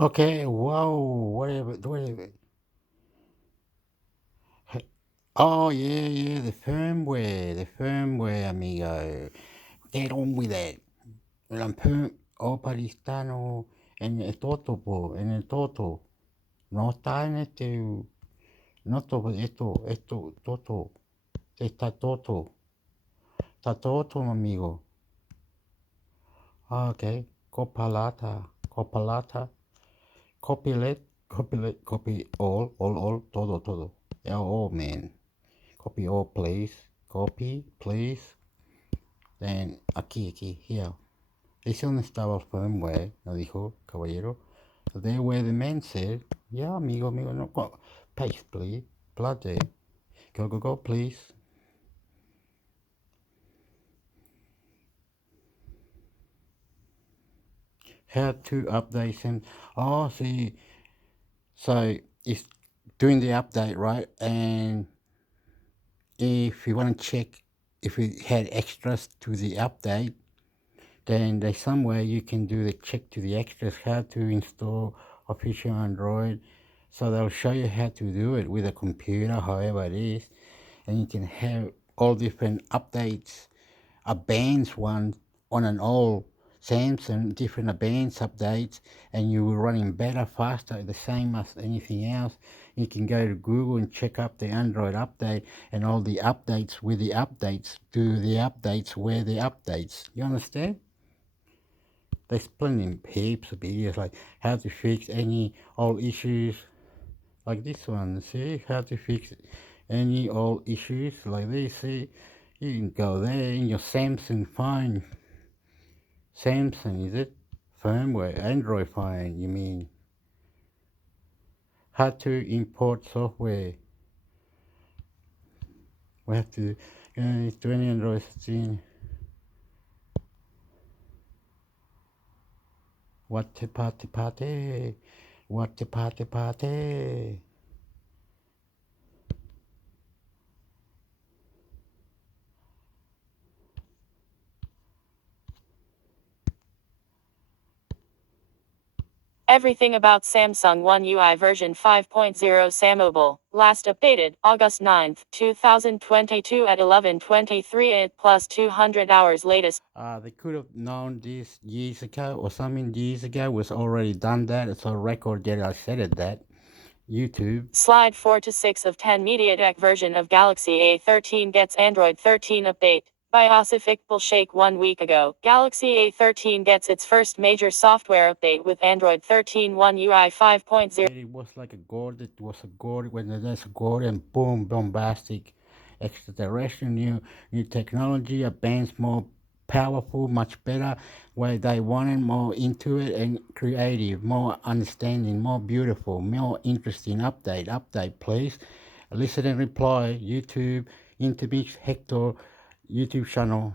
Okay, wow, whatever. Oh, yeah, yeah, the firmware, amigo. Get on with it. Oh, Palestano, en el toto. No está en no todo toto. Está toto, amigo. Ah, ok. Copalata. Copy all, todo. Yeah, all, man. Copy all, please. Copy, please. Then, aquí, here. Dice dónde estaba el firmware, lo dijo, caballero. There where the man said, yeah, amigo, no, paste, please. Bloody. Go, please. How to update and, oh, see, so it's doing the update, right? And if you want to check if it had extras to the update, then there's some way you can do the check to the extras, how to install official Android. So they'll show you how to do it with a computer, however it is, and you can have all different updates, advanced one on an old Samsung, different advanced updates, and you will running better, faster, the same as anything else. You can go to Google and check up the Android update and all the updates with the updates, do the updates where the updates. You understand? There's plenty heaps of videos like how to fix any old issues like this one. See how to fix any old issues like this. See, you can go there in your Samsung phone. Samsung, is it? Firmware, Android phone, you mean? How to import software. We have to, 20 Android 16. What the party? What the party? Everything about Samsung One UI version 5.0 Samobile. Last updated August 9th, 2022 at 11:23 it plus 200 hours latest. They could have known this years ago or something years ago was already done that. It's a record that I said it that. YouTube. Slide 4 to 6 of 10 MediaTek version of Galaxy A13 gets Android 13 update. By Asif Iqbal 1 week ago, Galaxy A13 gets its first major software update with Android 13 One UI 5.0. It was like a god. It was a god when there's a god and boom, bombastic, extraterrestrial, new technology, advanced, more powerful, much better. Where they wanted more into it and creative, more understanding, more beautiful, more interesting. Update, please. Listen and reply. YouTube, Intermix Hector, YouTube channel.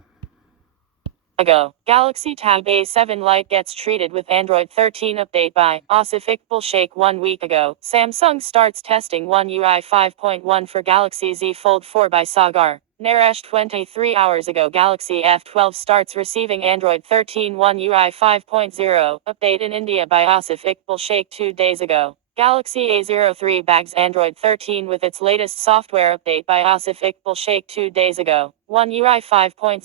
Ago, Galaxy Tab A7 Lite gets treated with Android 13 update by Asif Iqbal 1 week ago. Samsung starts testing One UI 5.1 for Galaxy Z Fold 4 by Sagar. Naresh 23 hours ago Galaxy F12 starts receiving Android 13 One UI 5.0 update in India by Asif Iqbal 2 days ago. Galaxy A03 bags Android 13 with its latest software update by Asif Iqbal 2 days ago. One UI 5.0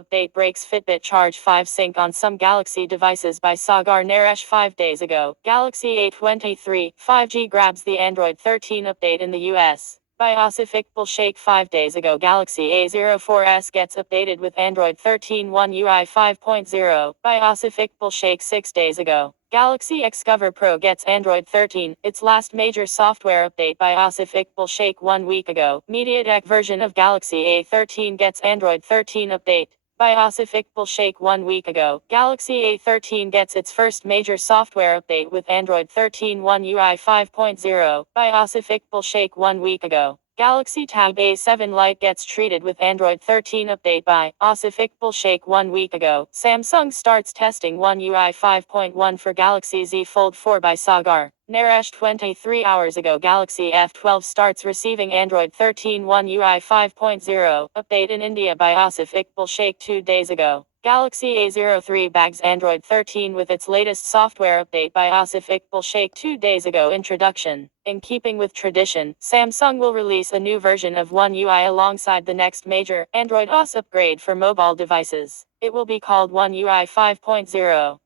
update breaks Fitbit Charge 5 sync on some Galaxy devices by Sagar Naresh 5 days ago. Galaxy A23 5G grabs the Android 13 update in the US. By Asif Iqbal 5 days ago Galaxy A04s gets updated with Android 13 One UI 5.0. By Asif Iqbal 6 days ago. Galaxy Xcover Pro gets Android 13, its last major software update by Asif Iqbal 1 week ago. MediaTek version of Galaxy A13 gets Android 13 update. By Asif Iqbal 1 week ago, Galaxy A13 gets its first major software update with Android 13 One UI 5.0. By Asif Iqbal 1 week ago. Galaxy Tab A7 Lite gets treated with Android 13 update by Asif Iqbal 1 week ago. Samsung starts testing One UI 5.1 for Galaxy Z Fold 4 by Sagar. Naresh 23 hours ago Galaxy F12 starts receiving Android 13 One UI 5.0 update in India by Asif Iqbal 2 days ago. Galaxy A03 bags Android 13 with its latest software update by Asif Iqbal Sheikh 2 days ago. Introduction. In keeping with tradition, Samsung will release a new version of One UI alongside the next major Android OS upgrade for mobile devices. It will be called One UI 5.0.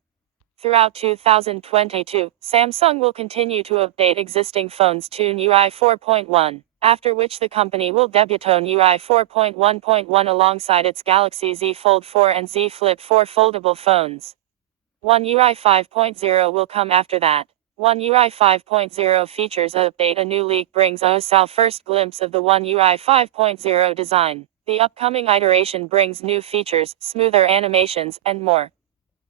Throughout 2022, Samsung will continue to update existing phones to UI 4.1, after which the company will debut UI 4.1.1 alongside its Galaxy Z Fold 4 and Z Flip 4 foldable phones. One UI 5.0 will come after that. One UI 5.0 features update. A new leak brings us our first glimpse of the One UI 5.0 design. The upcoming iteration brings new features, smoother animations, and more.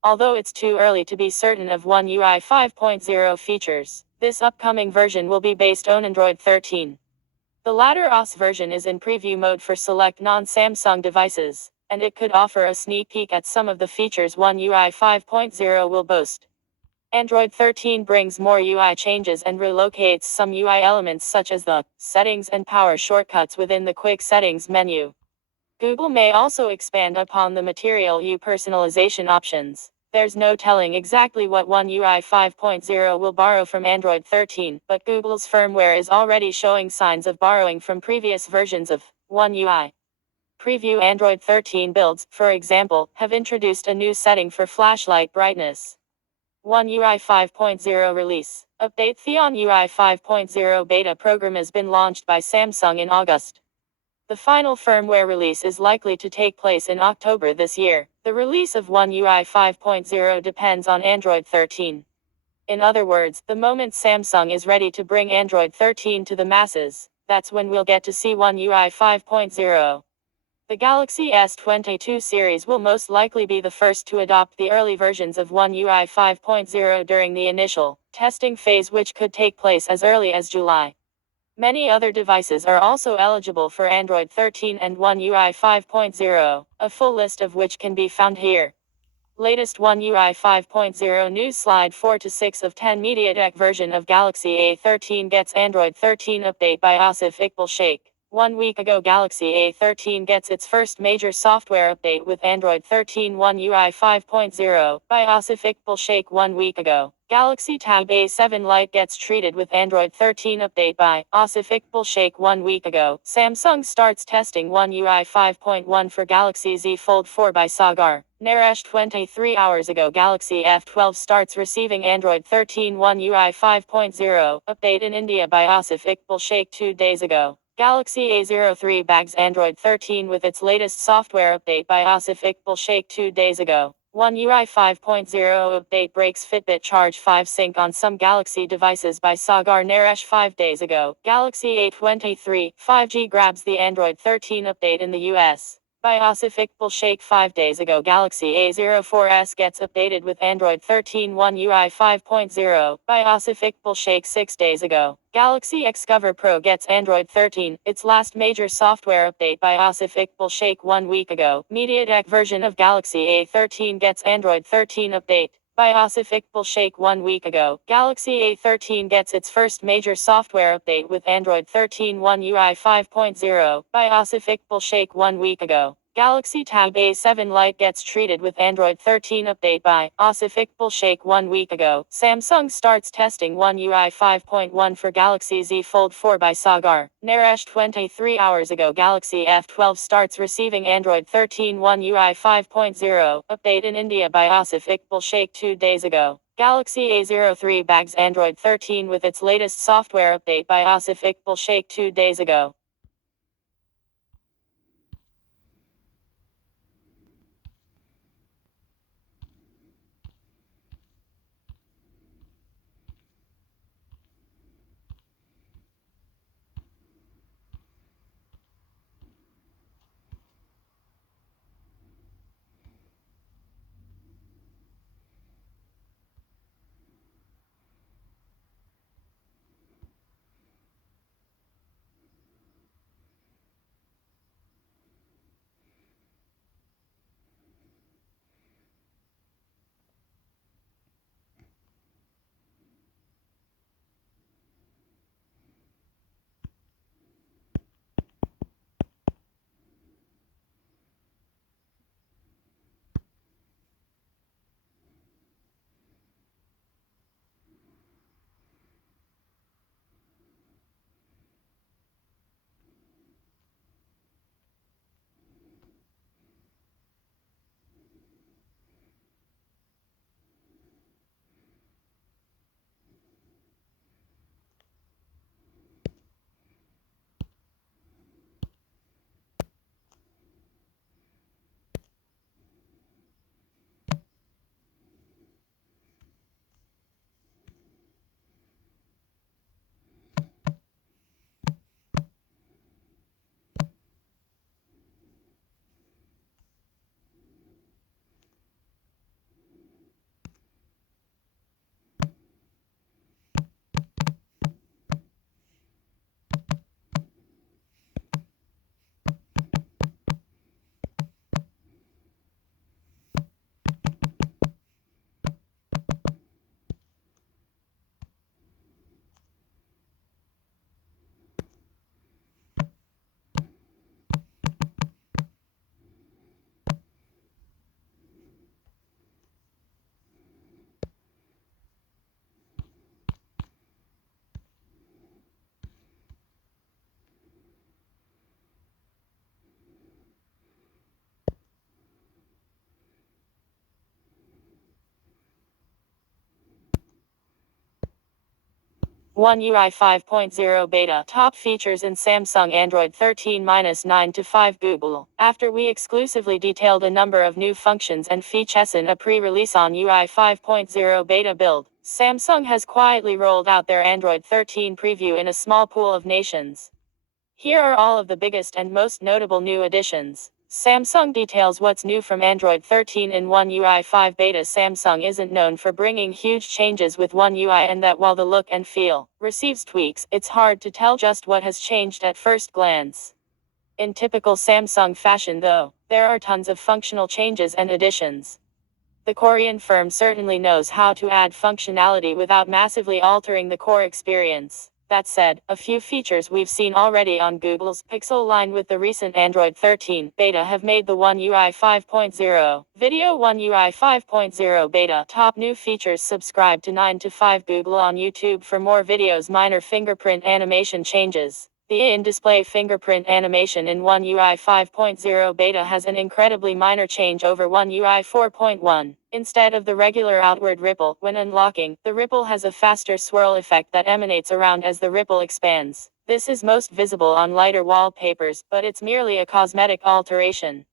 Although it's too early to be certain of One UI 5.0 features, this upcoming version will be based on Android 13. The latter OS version is in preview mode for select non-Samsung devices, and it could offer a sneak peek at some of the features One UI 5.0 will boast. Android 13 brings more UI changes and relocates some UI elements such as the settings and power shortcuts within the quick settings menu. Google may also expand upon the Material You personalization options. There's no telling exactly what One UI 5.0 will borrow from Android 13, but Google's firmware is already showing signs of borrowing from previous versions of One UI. Preview Android 13 builds, for example, have introduced a new setting for flashlight brightness. One UI 5.0 release. Update. The One UI 5.0 beta program has been launched by Samsung in August. The final firmware release is likely to take place in October this year. The release of One UI 5.0 depends on Android 13. In other words, the moment Samsung is ready to bring Android 13 to the masses, that's when we'll get to see One UI 5.0. The Galaxy S22 series will most likely be the first to adopt the early versions of One UI 5.0 during the initial testing phase, which could take place as early as July. Many other devices are also eligible for Android 13 and One UI 5.0, a full list of which can be found here. Latest One UI 5.0 news. Slide 4 to 6 of 10 MediaTek version of Galaxy A13 gets Android 13 update by Asif Iqbal Sheikh. 1 week ago, Galaxy A13 gets its first major software update with Android 13 One UI 5.0 by Asif Iqbal Sheikh. 1 week ago, Galaxy Tab A7 Lite gets treated with Android 13 update by Asif Iqbal Sheikh. 1 week ago, Samsung starts testing One UI 5.1 for Galaxy Z Fold 4 by Sagar. Naresh. 23 hours ago, Galaxy F12 starts receiving Android 13 One UI 5.0 update in India by Asif Iqbal Sheikh. 2 days ago, Galaxy A03 bags Android 13 with its latest software update by Asif Iqbal Sheikh. 2 days ago, One UI 5.0 update breaks Fitbit Charge 5 sync on some Galaxy devices by Sagar Naresh. 5 days ago, Galaxy A23 5G grabs the Android 13 update in the US by Asif Iqbal Sheikh. 5 days ago, Galaxy A04s gets updated with Android 13 One UI 5.0 by Asif Iqbal Sheikh. 6 days ago, Galaxy Xcover Pro gets Android 13, its last major software update by Asif Iqbal Sheikh. 1 week ago, MediaTek version of Galaxy A13 gets Android 13 update by Asif Iqbal Sheikh. 1 week ago, Galaxy A13 gets its first major software update with Android 13 One UI 5.0 by Asif Iqbal Sheikh. 1 week ago, Galaxy Tab A7 Lite gets treated with Android 13 update by Asif Iqbal Sheikh. 1 week ago, Samsung starts testing One UI 5.1 for Galaxy Z Fold 4 by Sagar. Naresh. 23 hours ago, Galaxy F12 starts receiving Android 13 One UI 5.0 update in India by Asif Iqbal Sheikh. 2 days ago, Galaxy A03 bags Android 13 with its latest software update by Asif Iqbal Sheikh. 2 days ago. One UI 5.0 Beta. Top features in Samsung Android 13-9 to 5 Google. After we exclusively detailed a number of new functions and features in a pre-release on UI 5.0 Beta build, Samsung has quietly rolled out their Android 13 preview in a small pool of nations. Here are all of the biggest and most notable new additions. Samsung details what's new from Android 13 in One UI 5 Beta. Samsung isn't known for bringing huge changes with One UI, and that while the look and feel receives tweaks, it's hard to tell just what has changed at first glance. In typical Samsung fashion though, there are tons of functional changes and additions. The Korean firm certainly knows how to add functionality without massively altering the core experience. That said, a few features we've seen already on Google's Pixel line with the recent Android 13 beta have made the One UI 5.0 video. One UI 5.0 beta top new features. Subscribe to 9 to 5 Google on YouTube for more videos. Minor fingerprint animation changes. The in-display fingerprint animation in One UI 5.0 beta has an incredibly minor change over One UI 4.1. Instead of the regular outward ripple, when unlocking, the ripple has a faster swirl effect that emanates around as the ripple expands. This is most visible on lighter wallpapers, but it's merely a cosmetic alteration.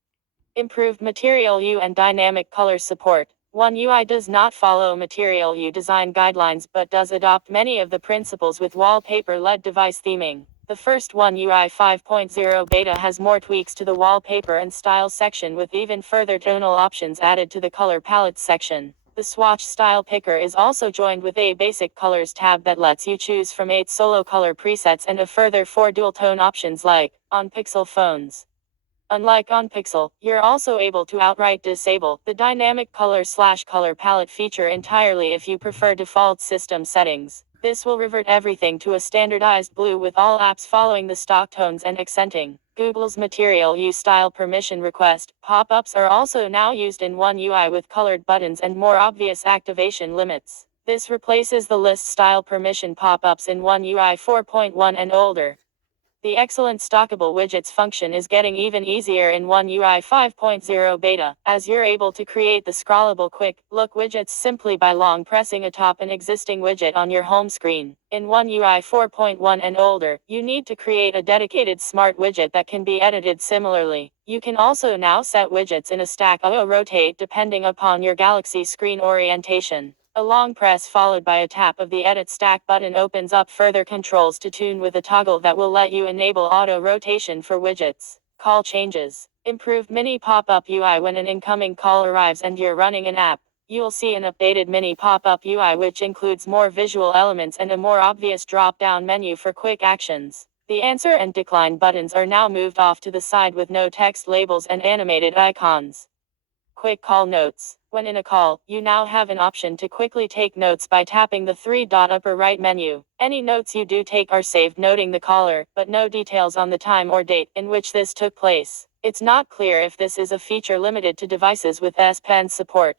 Improved Material U and dynamic color support. One UI does not follow Material U design guidelines but does adopt many of the principles with wallpaper-led device theming. The first One UI 5.0 beta has more tweaks to the wallpaper and style section, with even further tonal options added to the color palettes section. The swatch style picker is also joined with a basic colors tab that lets you choose from 8 solo color presets and a further 4 dual tone options like on Pixel phones. Unlike on Pixel, you're also able to outright disable the dynamic color/color palette feature entirely if you prefer default system settings. This will revert everything to a standardized blue with all apps following the stock tones and accenting. Google's Material U style permission request pop-ups are also now used in One UI with colored buttons and more obvious activation limits. This replaces the list style permission pop-ups in One UI 4.1 and older. The excellent Stockable Widgets function is getting even easier in One UI 5.0 beta, as you're able to create the scrollable quick look widgets simply by long pressing atop an existing widget on your home screen. In One UI 4.1 and older, you need to create a dedicated smart widget that can be edited similarly. You can also now set widgets in a stack or rotate depending upon your Galaxy screen orientation. A long press followed by a tap of the Edit Stack button opens up further controls to tune with a toggle that will let you enable auto rotation for widgets. Call changes. Improved mini pop-up UI. When an incoming call arrives and you're running an app, you'll see an updated mini pop-up UI which includes more visual elements and a more obvious drop-down menu for quick actions. The answer and decline buttons are now moved off to the side with no text labels and animated icons. Quick call notes. When in a call, you now have an option to quickly take notes by tapping the three-dot upper right menu. Any notes you do take are saved noting the caller, but no details on the time or date in which this took place. It's not clear if this is a feature limited to devices with S Pen support.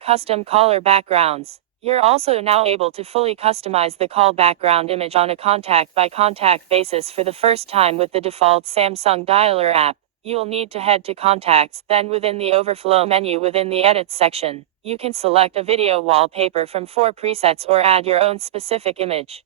Custom caller backgrounds. You're also now able to fully customize the call background image on a contact-by-contact basis for the first time with the default Samsung Dialer app. You'll need to head to Contacts, then within the Overflow menu within the Edit section, you can select a video wallpaper from 4 presets or add your own specific image.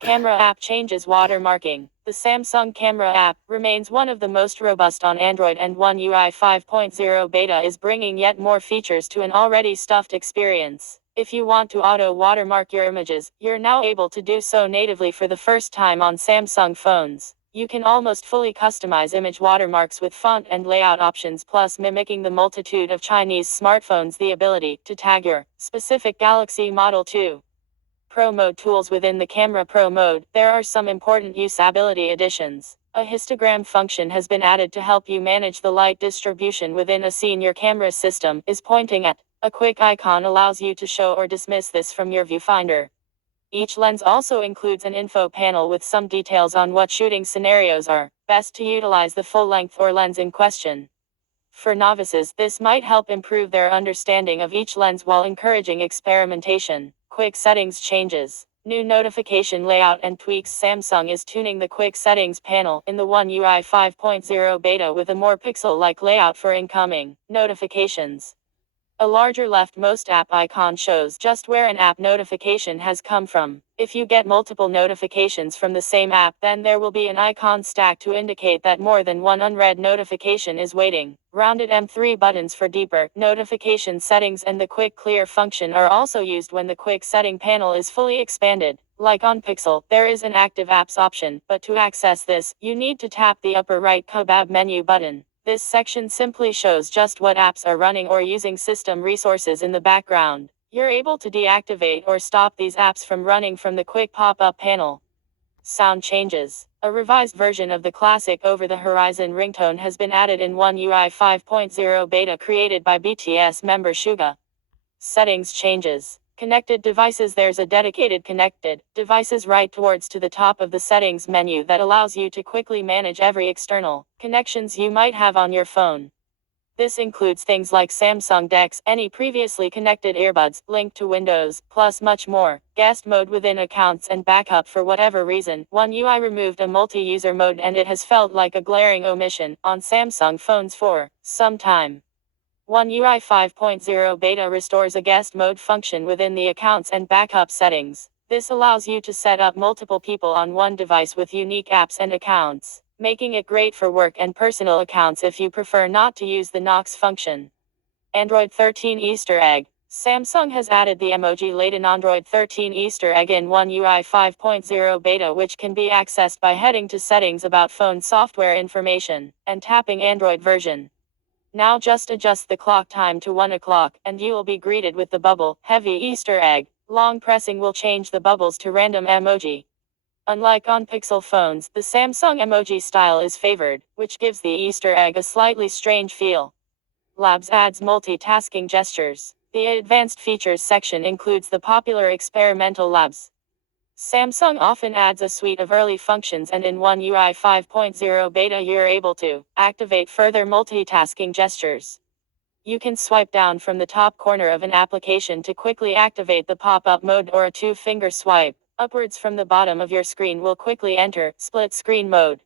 Camera app changes. Watermarking. The Samsung Camera app remains one of the most robust on Android, and One UI 5.0 beta is bringing yet more features to an already stuffed experience. If you want to auto watermark your images, you're now able to do so natively for the first time on Samsung phones. You can almost fully customize image watermarks with font and layout options, plus mimicking the multitude of Chinese smartphones the ability to tag your specific Galaxy Model 2. Pro Mode tools. Within the Camera Pro Mode, there are some important usability additions. A histogram function has been added to help you manage the light distribution within a scene your camera system is pointing at. A quick icon allows you to show or dismiss this from your viewfinder. Each lens also includes an info panel with some details on what shooting scenarios are best to utilize the full length or lens in question. For novices, this might help improve their understanding of each lens while encouraging experimentation. Quick settings changes. New notification layout and tweaks. Samsung is tuning the quick settings panel in the One UI 5.0 beta with a more pixel-like layout for incoming notifications. A larger leftmost app icon shows just where an app notification has come from. If you get multiple notifications from the same app, then there will be an icon stack to indicate that more than one unread notification is waiting. Rounded M3 buttons for deeper notification settings and the quick clear function are also used when the quick setting panel is fully expanded. Like on Pixel, there is an active apps option, but to access this, you need to tap the upper right kebab menu button. This section simply shows just what apps are running or using system resources in the background. You're able to deactivate or stop these apps from running from the quick pop-up panel. Sound changes. A revised version of the classic over-the-horizon ringtone has been added in One UI 5.0 beta created by BTS member Suga. Settings changes. Connected devices. There's a dedicated connected devices right towards to the top of the settings menu that allows you to quickly manage every external connections you might have on your phone. This includes things like Samsung DeX, any previously connected earbuds, linked to Windows, plus much more. Guest mode within accounts and backup. For whatever reason, One UI removed a multi-user mode and it has felt like a glaring omission on Samsung phones for some time. One UI 5.0 beta restores a guest mode function within the accounts and backup settings. This allows you to set up multiple people on one device with unique apps and accounts, making it great for work and personal accounts if you prefer not to use the Knox function. Android 13 Easter egg. Samsung has added the emoji-laden Android 13 Easter egg in One UI 5.0 beta, which can be accessed by heading to Settings, About Phone Software Information, and tapping Android version. Now just adjust the clock time to 1 o'clock, and you will be greeted with the bubble, heavy Easter egg. Long pressing will change the bubbles to random emoji. Unlike on Pixel phones, the Samsung emoji style is favored, which gives the Easter egg a slightly strange feel. Labs adds multitasking gestures. The advanced features section includes the popular experimental labs. Samsung often adds a suite of early functions, and in One UI 5.0 beta you're able to activate further multitasking gestures. You can swipe down from the top corner of an application to quickly activate the pop-up mode, or a two-finger swipe upwards from the bottom of your screen will quickly enter split screen mode.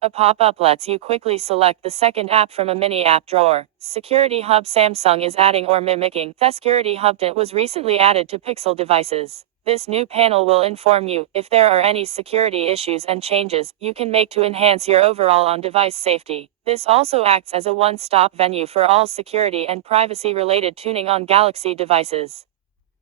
A pop-up lets you quickly select the second app from a mini app drawer. Security Hub. Samsung is adding or mimicking the Security Hub that was recently added to Pixel devices. This new panel will inform you if there are any security issues and changes you can make to enhance your overall on-device safety. This also acts as a one-stop venue for all security and privacy-related tuning on Galaxy devices.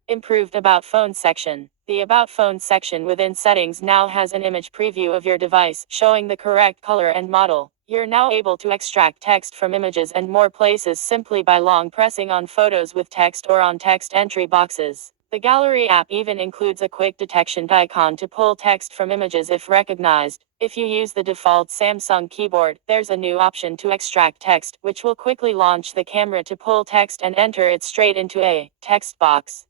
Improved About Phone section. The About Phone section within Settings now has an image preview of your device, showing the correct color and model. You're now able to extract text from images and more places simply by long pressing on photos with text or on text entry boxes. The Gallery app even includes a quick detection icon to pull text from images if recognized. If you use the default Samsung keyboard, there's a new option to extract text, which will quickly launch the camera to pull text and enter it straight into a text box.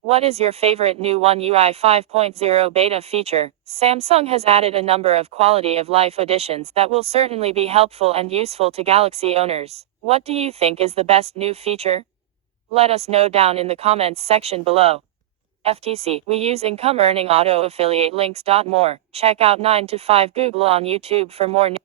What is your favorite new One UI 5.0 beta feature? Samsung has added a number of quality of life additions that will certainly be helpful and useful to Galaxy owners. What do you think is the best new feature? Let us know down in the comments section below. FTC, we use income earning auto affiliate links. More. Check out 9 to 5 Google on YouTube for more news.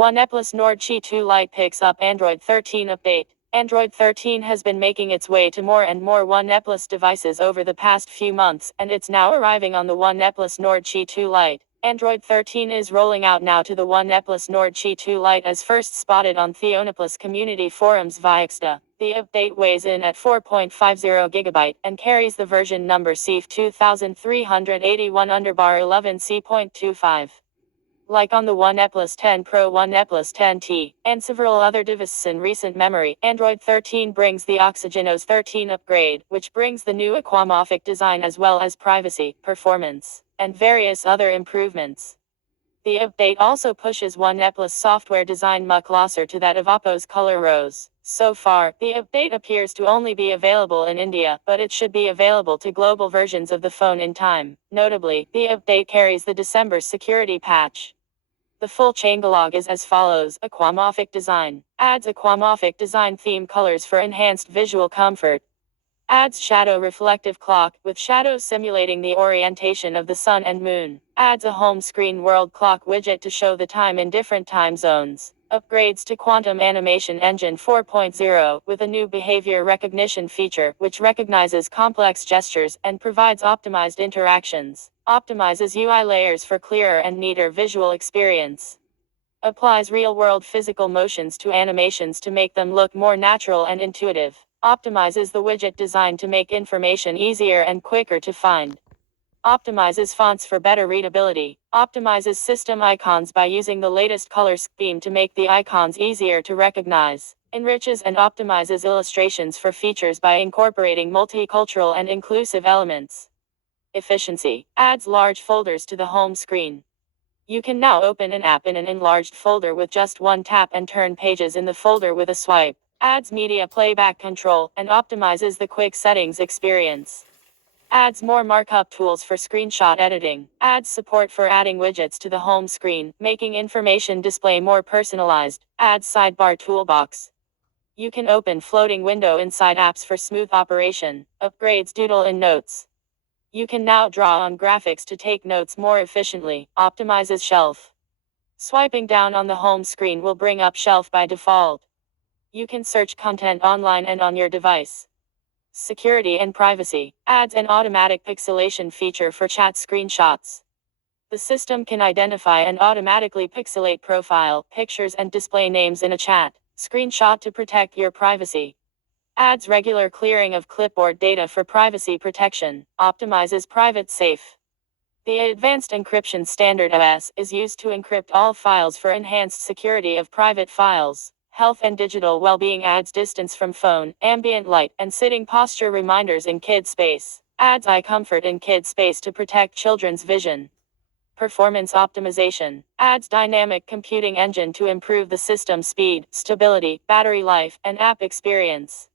OnePlus Nord Qi 2 Lite picks up Android 13 update. Android 13 has been making its way to more and more OnePlus devices over the past few months, and it's now arriving on the OnePlus Nord Qi 2 Lite. Android 13 is rolling out now to the OnePlus Nord Qi 2 Lite, as first spotted on the OnePlus community forums via Xta. The update weighs in at 4.50 GB and carries the version number CF 2381 11C.25. like on the OnePlus 10 Pro, OnePlus 10T, and several other devices in recent memory. Android 13 brings the Oxygenos 13 upgrade, which brings the new aquamorphic design as well as privacy, performance, and various other improvements. The update also pushes OnePlus software design much closer to that of Oppo's Color Rose. So far, the update appears to only be available in India, but it should be available to global versions of the phone in time. Notably, the update carries the December security patch. The full changelog is as follows: aquamorphic design. Adds aquamorphic design theme colors for enhanced visual comfort. Adds shadow reflective clock, with shadows simulating the orientation of the sun and moon. Adds a home screen world clock widget to show the time in different time zones. Upgrades to Quantum Animation Engine 4.0, with a new behavior recognition feature, which recognizes complex gestures and provides optimized interactions. Optimizes UI layers for clearer and neater visual experience. Applies real-world physical motions to animations to make them look more natural and intuitive. Optimizes the widget design to make information easier and quicker to find. Optimizes fonts for better readability. Optimizes system icons by using the latest color scheme to make the icons easier to recognize. Enriches and optimizes illustrations for features by incorporating multicultural and inclusive elements. Efficiency. Adds large folders to the home screen. You can now open an app in an enlarged folder with just one tap and turn pages in the folder with a swipe. Adds media playback control and optimizes the quick settings experience. Adds more markup tools for screenshot editing. Adds support for adding widgets to the home screen, making information display more personalized. Adds sidebar toolbox. You can open floating window inside apps for smooth operation. Upgrades Doodle in Notes. You can now draw on graphics to take notes more efficiently. Optimizes shelf. Swiping down on the home screen will bring up shelf by default. You can search content online and on your device. Security and privacy. Adds an automatic pixelation feature for chat screenshots. The system can identify and automatically pixelate profile, pictures and display names in a chat screenshot to protect your privacy. Adds regular clearing of clipboard data for privacy protection. Optimizes private safe. The advanced encryption standard OS is used to encrypt all files for enhanced security of private files. Health and digital well-being. Adds distance from phone, ambient light, and sitting posture reminders in kid space. Adds eye comfort in kid space to protect children's vision. Performance optimization. Adds dynamic computing engine to improve the system speed, stability, battery life, and app experience.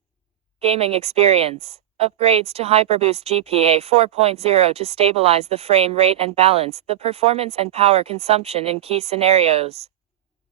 Gaming experience. Upgrades to HyperBoost GPA 4.0 to stabilize the frame rate and balance the performance and power consumption in key scenarios.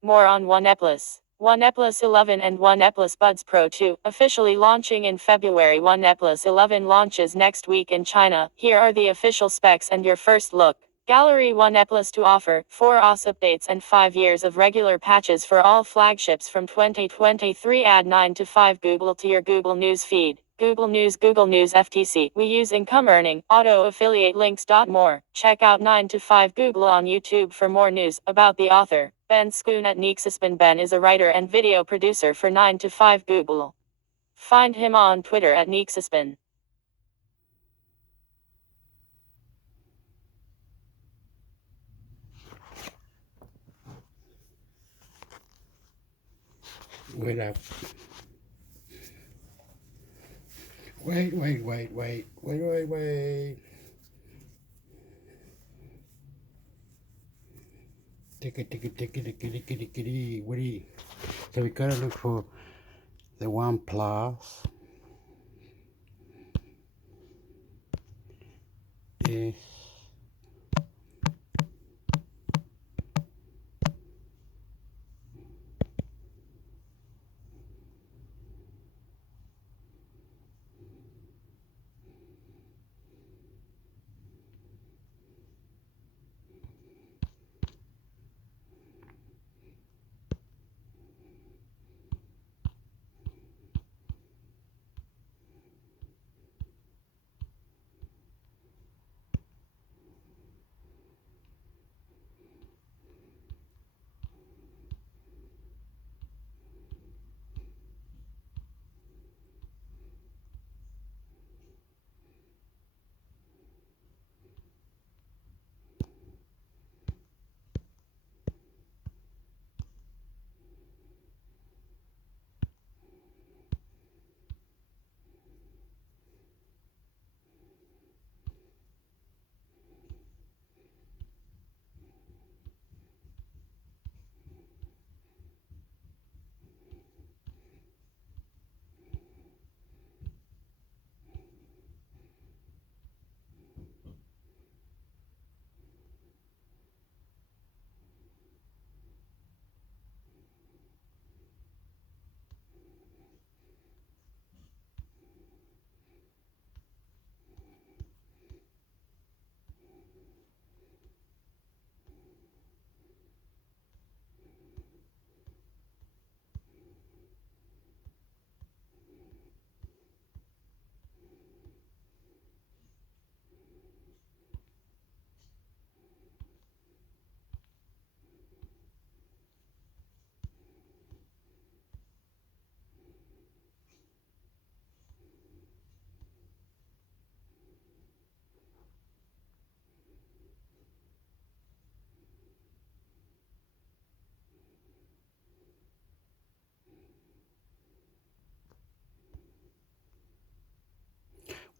More on OnePlus. OnePlus 11 and OnePlus Buds Pro 2, officially launching in February. OnePlus 11 launches next week in China. Here are the official specs and your first look. Gallery. OnePlus to offer 4 OS updates and 5 years of regular patches for all flagships from 2023. Add 9 to 5 Google to your Google News feed. Google News FTC. We use income earning, auto affiliate links. More. Check out 9 to 5 Google on YouTube for more news about the author. Ben Schoon at Nixespin. Ben is a writer and video producer for 9 to 5 Google. Find him on Twitter at Nixespin. Wait up. Wait. Ticky. Woody. So we gotta look for the OnePlus. Is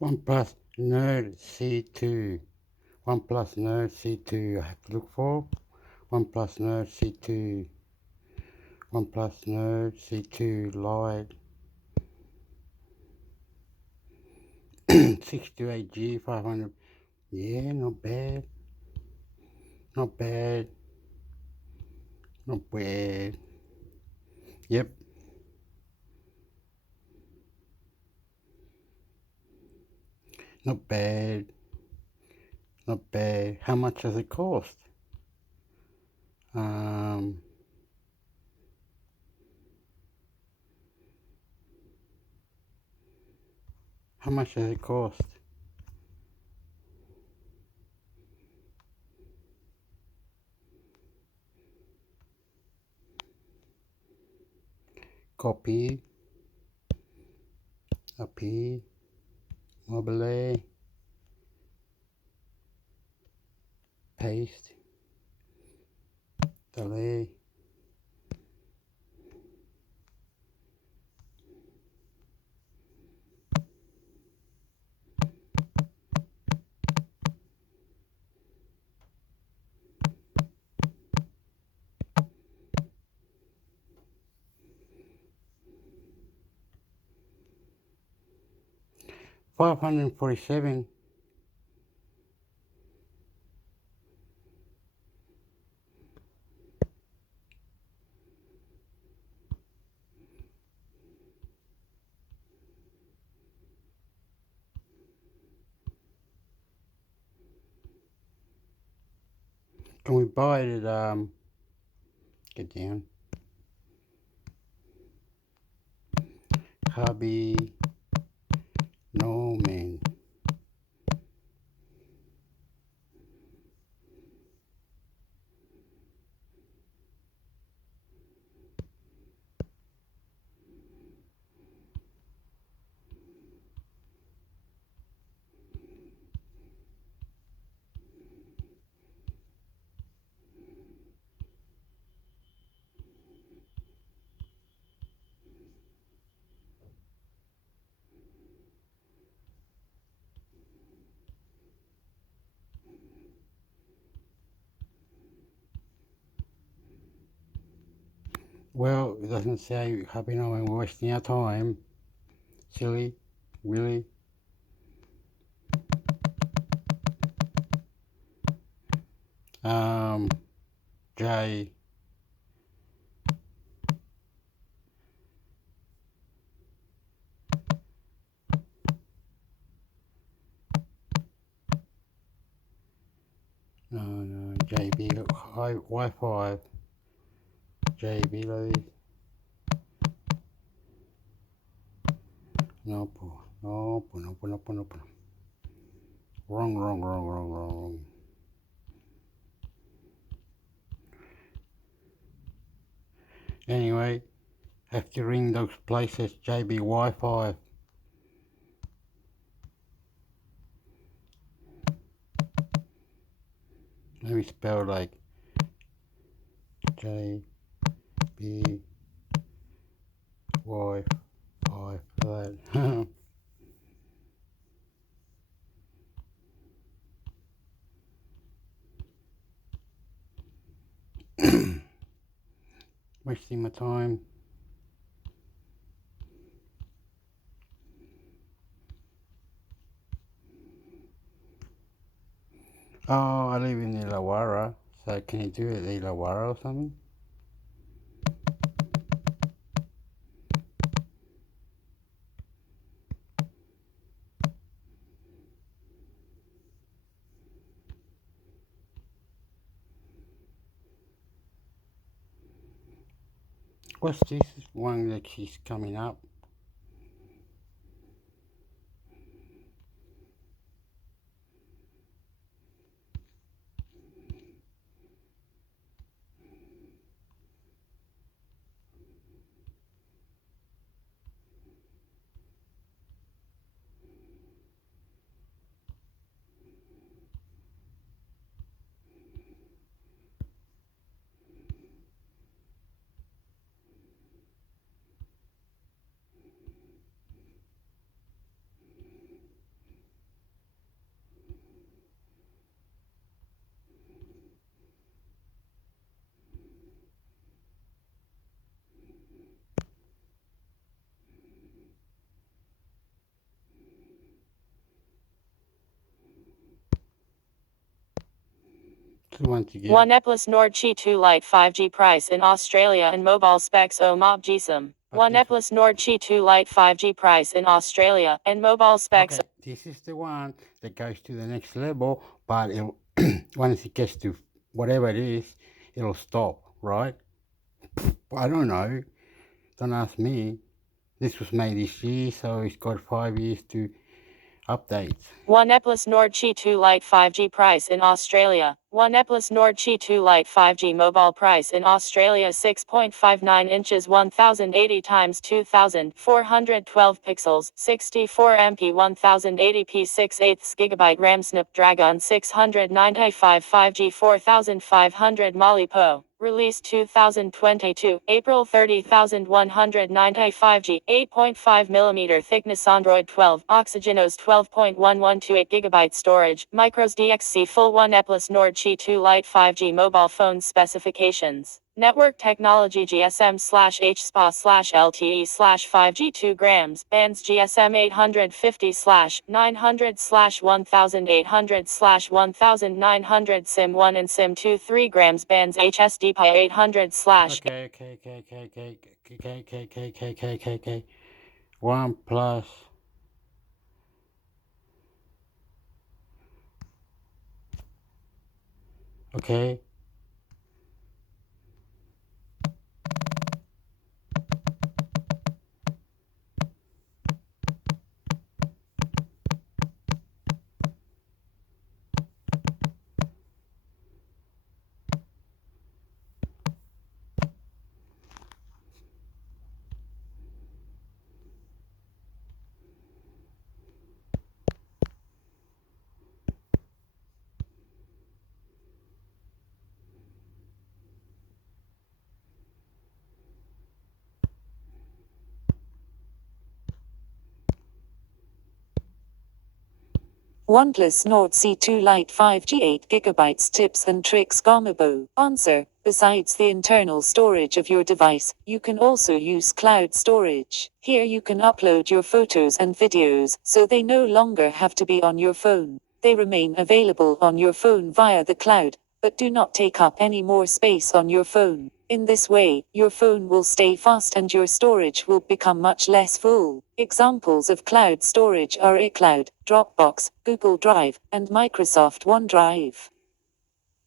OnePlus Nerd C2. OnePlus Nerd C2 I have to look for. OnePlus Nerd C2. OnePlus Nerd C2 Lite. 628G 500. Yeah, not bad. Not bad. Not bad. Yep. Not bad. Not bad. How much does it cost? Um, how much does it cost? Copy. Up here. Mobile. Paste. Delete. $547. Can we buy it at get down? Hobby Norman. Well, it doesn't say Hobby Norman. We're wasting our time. Silly. Really? Um, J. No, JB. High Wi-Fi. JB, please. Nope. Nope. Wrong. Anyway, have to ring those places JB Wi-Fi. Let me spell like JB Wi-Fi for that. Wasting my time. Oh, I live in Illawarra, so can you do it at Illawarra or something? What's this one that keeps coming up? the one to get. OnePlus Nord Chi 2 Lite 5G price in Australia and mobile specs o mob gsum. OnePlus Nord Chi 2 Lite 5G price in Australia and mobile specs. Okay, this is the one that goes to the next level, but once it gets to whatever it is, it'll stop, right? I don't know. Don't ask me. This was made this year, so it's got 5 years to update. OnePlus Nord Chi 2 Lite 5G price in Australia. OnePlus Nord Chi 2 Lite 5G mobile price in Australia 6.59 inches 1080 x 2412 pixels 64 MP 1080p 6/8 GB RAM Snapdragon 695 5G 4500 mAh. Release 2022, April 30195G, 8.5mm thickness Android 12, Oxygenos 12.112 GB storage, micros DXC full OnePlus Nord Chi 2 Lite 5G mobile phone specifications. Network technology GSM/HSPA/LTE/5G 2 grams, bands GSM 850/900/1800/1900 SIM 1 and SIM 2 3 grams, bands HSDPI 800/. Okay. One plus. Okay. OnePlus Nord C2 Lite 5G 8GB tips and tricks Gomabo. Answer. Besides the internal storage of your device, you can also use cloud storage. Here you can upload your photos and videos, so they no longer have to be on your phone. They remain available on your phone via the cloud, but do not take up any more space on your phone. In this way, your phone will stay fast and your storage will become much less full. Examples of cloud storage are iCloud, Dropbox, Google Drive, and Microsoft OneDrive.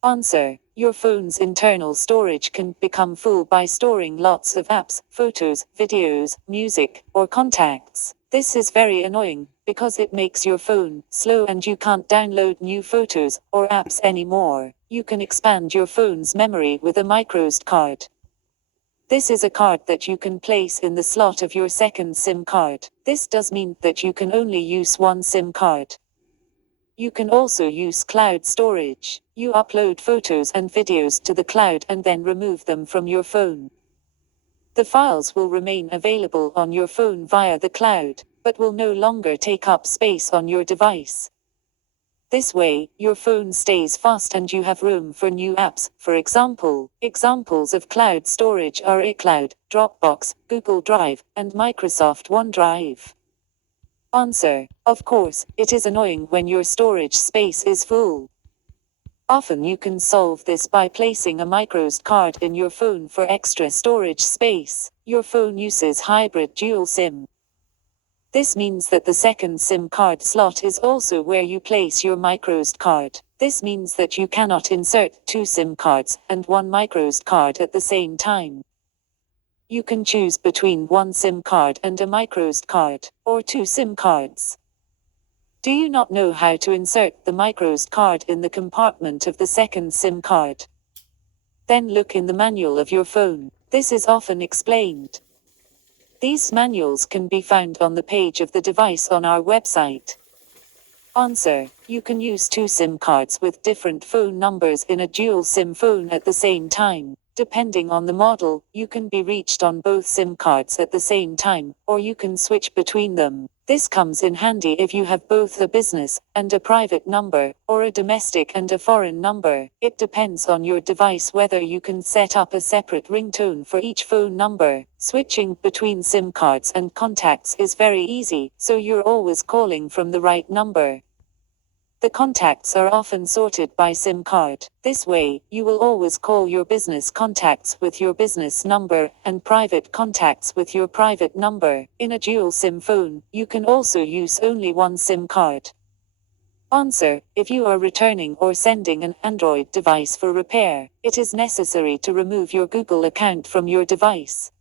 Answer. Your phone's internal storage can become full by storing lots of apps, photos, videos, music, or contacts. This is very annoying, because it makes your phone slow and you can't download new photos or apps anymore. You can expand your phone's memory with a microSD card. This is a card that you can place in the slot of your second SIM card. This does mean that you can only use one SIM card. You can also use cloud storage. You upload photos and videos to the cloud and then remove them from your phone. The files will remain available on your phone via the cloud, but will no longer take up space on your device. This way, your phone stays fast and you have room for new apps. For example, examples of cloud storage are iCloud, Dropbox, Google Drive, and Microsoft OneDrive. Answer. Of course, it is annoying when your storage space is full. Often you can solve this by placing a microSD card in your phone for extra storage space. Your phone uses hybrid dual SIM. This means that the second SIM card slot is also where you place your microSD card. This means that you cannot insert two SIM cards and one microSD card at the same time. You can choose between one SIM card and a microSD card, or two SIM cards. Do you not know how to insert the microSD card in the compartment of the second SIM card? Then look in the manual of your phone. This is often explained. These manuals can be found on the page of the device on our website. Answer. You can use two SIM cards with different phone numbers in a dual SIM phone at the same time. Depending on the model, you can be reached on both SIM cards at the same time, or you can switch between them. This comes in handy if you have both a business and a private number, or a domestic and a foreign number. It depends on your device whether you can set up a separate ringtone for each phone number. Switching between SIM cards and contacts is very easy, so you're always calling from the right number. The contacts are often sorted by SIM card. This way, you will always call your business contacts with your business number and private contacts with your private number. In a dual SIM phone, you can also use only one SIM card. Answer: if you are returning or sending an Android device for repair, it is necessary to remove your Google account from your device.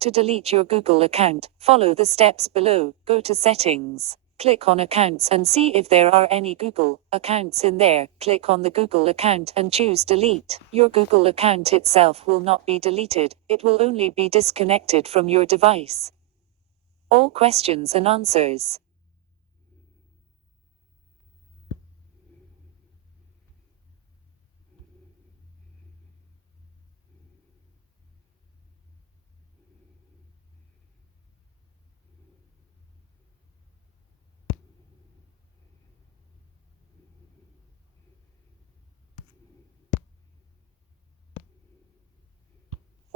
To delete your Google account, follow the steps below. Go to Settings. Click on Accounts and see if there are any Google accounts in there. Click on the Google account and choose Delete. Your Google account itself will not be deleted, it will only be disconnected from your device. All questions and answers.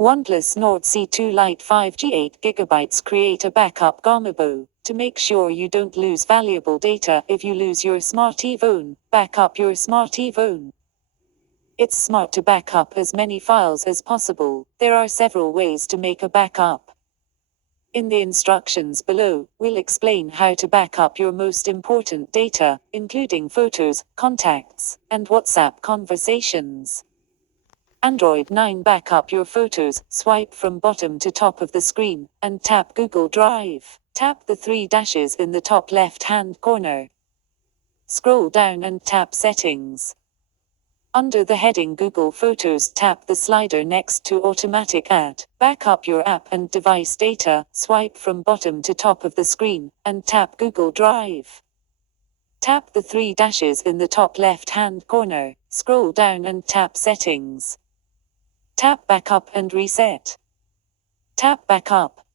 OnePlus Nord C2 Lite 5G 8GB create a backup Gamebo. To make sure you don't lose valuable data if you lose your smartphone, back up your smartphone. It's smart to back up as many files as possible. There are several ways to make a backup. In the instructions below, we'll explain how to back up your most important data, including photos, contacts, and WhatsApp conversations. Android 9 back up your photos, swipe from bottom to top of the screen, and tap Google Drive. Tap the three dashes in the top left-hand corner. Scroll down and tap Settings. Under the heading Google Photos, tap the slider next to Automatic Add. Back up your app and device data, swipe from bottom to top of the screen, and tap Google Drive. Tap the three dashes in the top left-hand corner. Scroll down and tap Settings. Tap Backup and Reset. Tap Backup.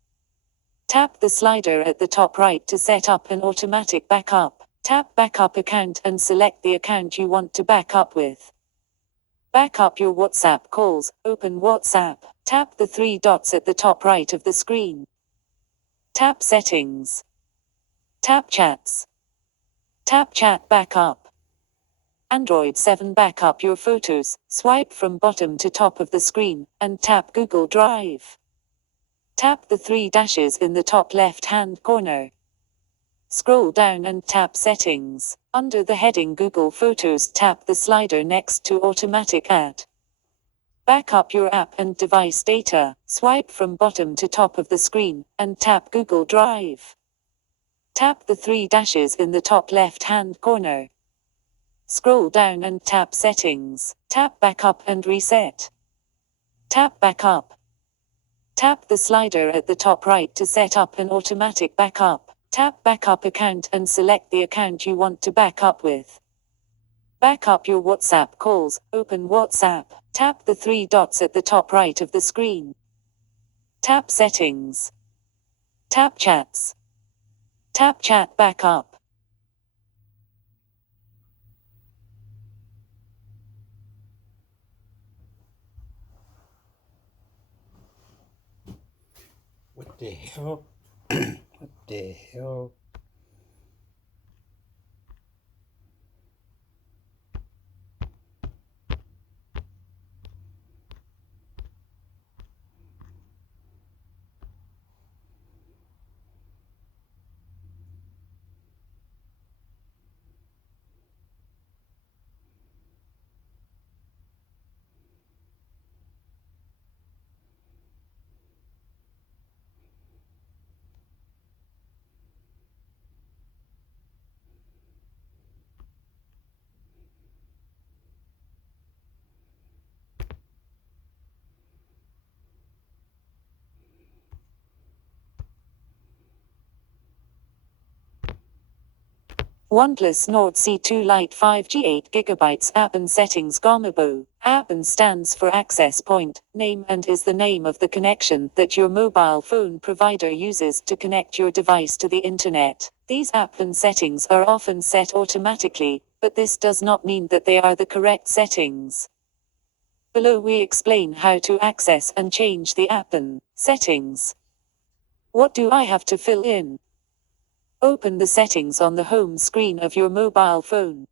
Tap the slider at the top right to set up an automatic backup. Tap Backup Account and select the account you want to back up with. Back up your WhatsApp calls. Open WhatsApp. Tap the three dots at the top right of the screen. Tap Settings. Tap Chats. Tap Chat Backup. Android 7 back up your photos. Swipe from bottom to top of the screen, and tap Google Drive. Tap the three dashes in the top left-hand corner. Scroll down and tap Settings. Under the heading Google Photos, tap the slider next to Automatic Add. Back up your app and device data. Swipe from bottom to top of the screen, and tap Google Drive. Tap the three dashes in the top left-hand corner. Scroll down and tap Settings. Tap Backup and Reset. Tap Backup. Tap the slider at the top right to set up an automatic backup. Tap Backup Account and select the account you want to back up with. Back up your WhatsApp calls. Open WhatsApp. Tap the three dots at the top right of the screen. Tap Settings. Tap Chats. Tap Chat Backup. What the hell? What the hell? OnePlus Nord C2 Lite 5G 8GB App and Settings Gamebo. App and stands for Access Point. Name and is the name of the connection that your mobile phone provider uses to connect your device to the internet. These app and settings are often set automatically, but this does not mean that they are the correct settings. Below we explain how to access and change the app and settings. What do I have to fill in? Open the settings on the home screen of your mobile phone.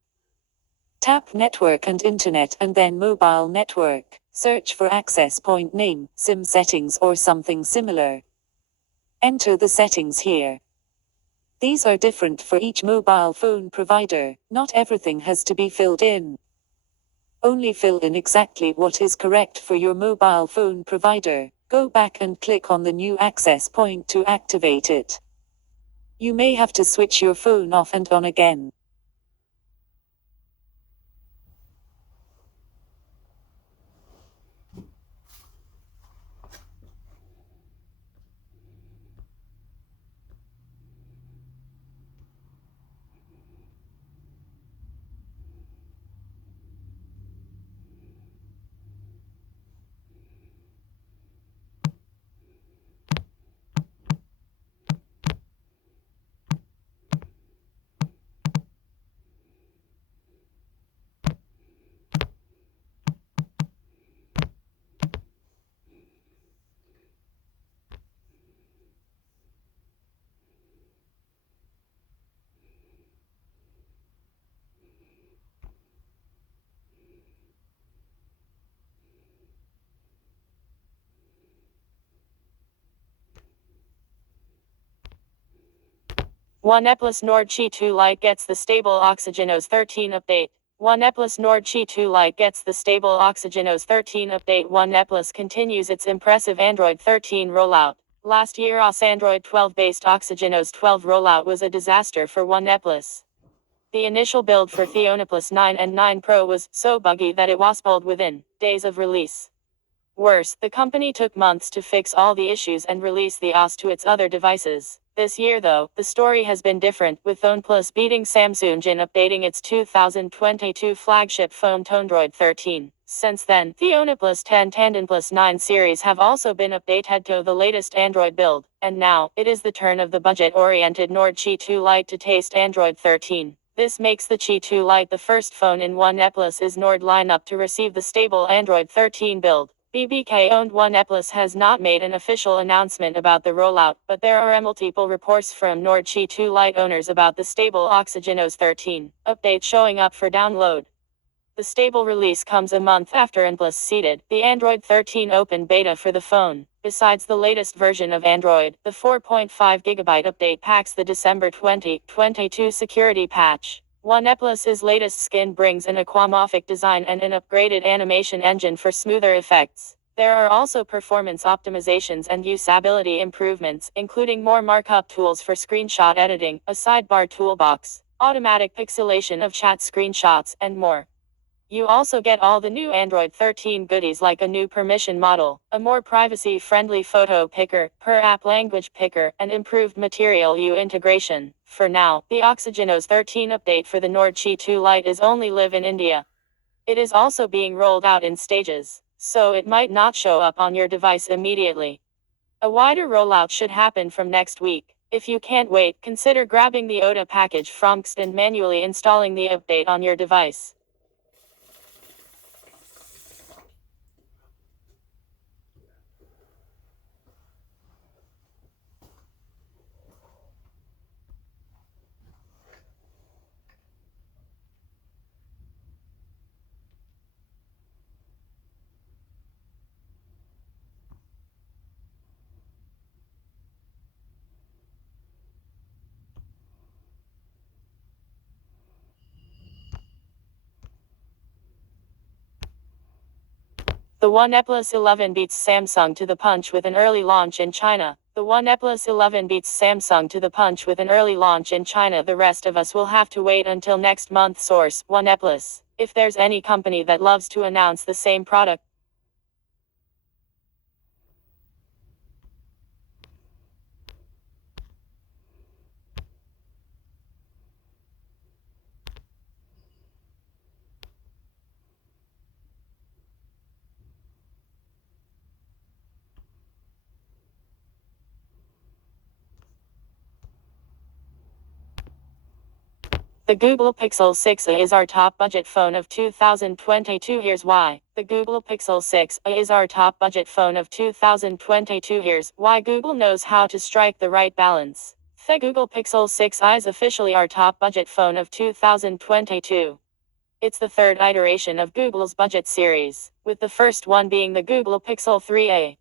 Tap Network and Internet and then Mobile Network. Search for access point name, SIM settings or something similar. Enter the settings here. These are different for each mobile phone provider. Not everything has to be filled in. Only fill in exactly what is correct for your mobile phone provider. Go back and click on the new access point to activate it. You may have to switch your phone off and on again. OnePlus Nord Qi 2 Lite gets the stable Oxygenos 13 update. OnePlus Nord Qi 2 Lite gets the stable Oxygenos 13 update. OnePlus continues its impressive Android 13 rollout. Last year, Android 12-based Oxygenos 12 rollout was a disaster for OnePlus. The initial build for the OnePlus 9 and 9 Pro was so buggy that it was spoiled within days of release. Worse, the company took months to fix all the issues and release the OS to its other devices. This year though, the story has been different, with OnePlus beating Samsung in updating its 2022 flagship phone Android 13. Since then, the OnePlus 10 and OnePlus 9 series have also been updated to the latest Android build, and now, it is the turn of the budget-oriented Nord Qi 2 Lite to taste Android 13. This makes the Qi 2 Lite the first phone in OnePlus's Nord lineup to receive the stable Android 13 build. BBK-owned OnePlus has not made an official announcement about the rollout, but there are multiple reports from Nord Qi 2 Lite owners about the stable Oxygenos 13 update showing up for download. The stable release comes a month after OnePlus seeded the Android 13 open beta for the phone. Besides the latest version of Android, the 4.5GB update packs the December 2022 security patch. OnePlus's latest skin brings an aquamorphic design and an upgraded animation engine for smoother effects. There are also performance optimizations and usability improvements, including more markup tools for screenshot editing, a sidebar toolbox, automatic pixelation of chat screenshots, and more. You also get all the new Android 13 goodies like a new permission model, a more privacy-friendly photo picker, per-app language picker, and improved Material You integration. For now, the Oxygenos 13 update for the Nord Qi 2 Lite is only live in India. It is also being rolled out in stages, so it might not show up on your device immediately. A wider rollout should happen from next week. If you can't wait, consider grabbing the OTA package from XT and manually installing the update on your device. The OnePlus 11 beats Samsung to the punch with an early launch in China. The OnePlus 11 beats Samsung to the punch with an early launch in China. The rest of us will have to wait until next month. Source: OnePlus. If there's any company that loves to announce the same product, the Google Pixel 6a is our top budget phone of 2022. Here's why. The Google Pixel 6a is our top budget phone of 2022. Here's why. Google knows how to strike the right balance. The Google Pixel 6i is officially our top budget phone of 2022. It's the third iteration of Google's budget series, with the first one being the Google Pixel 3a.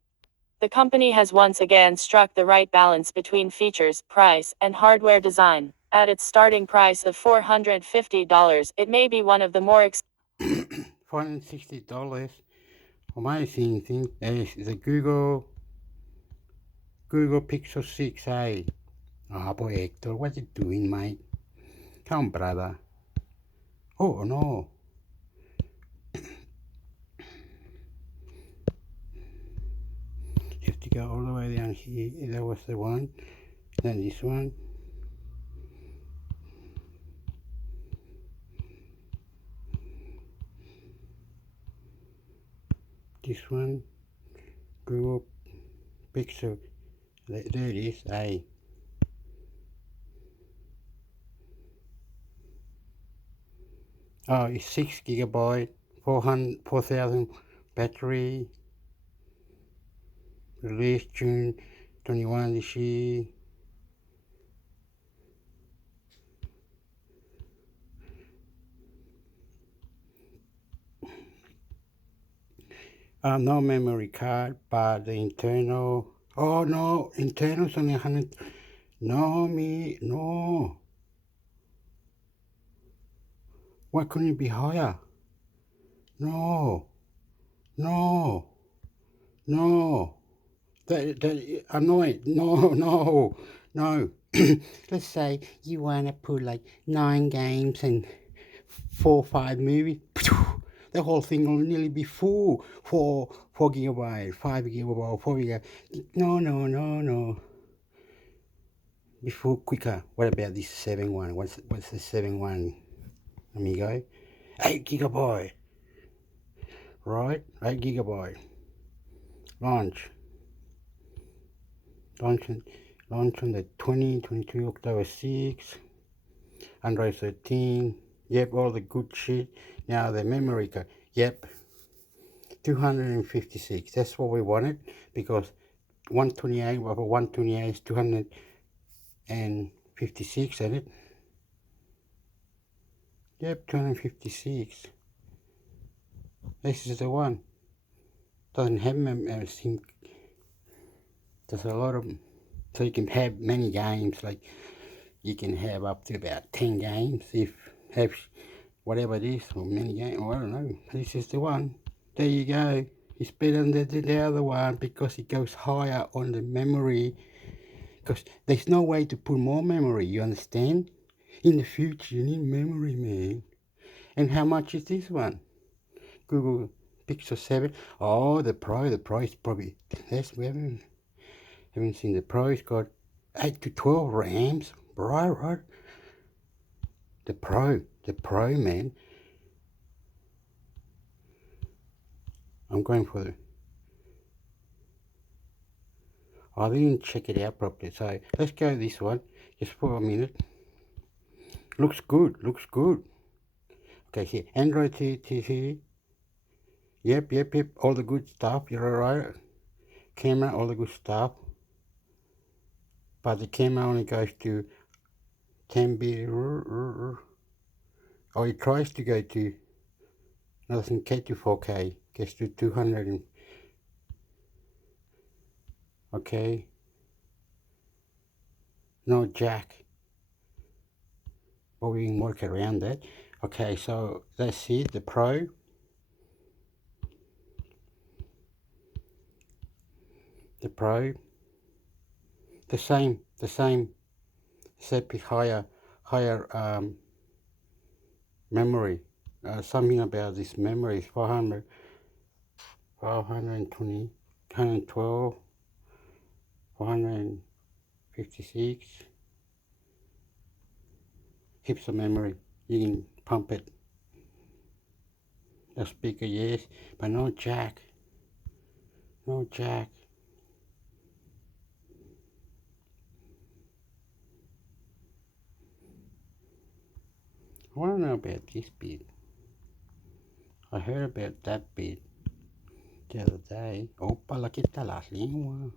The company has once again struck the right balance between features, price, and hardware design. At its starting price of $450, it may be one of the more $460. Amazing thing is the Google Pixel 6a. Ah, boy, Hector, what you doing, mate? Come, brother. Oh, no. You have to go all the way down here. That was the one. Then this one. This one. Google Pixel. There it is. A. Oh, it's 6 gigabyte, 4,000 battery. Released June 21 this year. No memory card, but the internal. Oh no, internal's only 100. No, no. Why couldn't it be higher? No, no, no. That annoyed. No. Let's say you want to put like 9 games and 4 or 5 movies. The whole thing will nearly be full. 4 gigabyte, 5 gigabyte, 4 gigabyte. No. Before quicker. What about this 7 one? What's the 7 one? Let me go. 8 gigabyte. Right? 8 gigabyte. Launch on the 22 October 6. Android 13. Yep, all the good shit. Now the memory card. Yep. 256. That's what we wanted because 128 over 128 is 256, isn't it? Yep, 256. This is the one. Doesn't have everything. There's a lot of, so you can have many games. Like you can have up to about 10 games if have whatever it is, or many games. Or I don't know. This is the one. There you go. It's better than the other one because it goes higher on the memory. Because there's no way to put more memory. You understand? In the future, you need memory, man. And how much is this one? Google Pixel 7. Oh, the Pro is probably less. We haven't seen the Pro. It's got 8 to 12 RAMs. Right. The Pro, man. I'm going for the... I didn't check it out properly. So let's go this one just for a minute. Looks good. Okay, here. Android TV. Yep. All the good stuff. You're right. Camera, all the good stuff. But the camera only goes to 10 Oh, it tries to go to, doesn't get to 4K. Gets to 200 and, okay. No jack. But we can work around that. Okay, so that's it. The Pro. The same, except with higher memory. Something about this memory is 520, 112, 456. Heaps of memory. You can pump it. A speaker, yes, but no jack. I want to know about this bit. I heard about that bit the other day. Opa, la kita las lengua.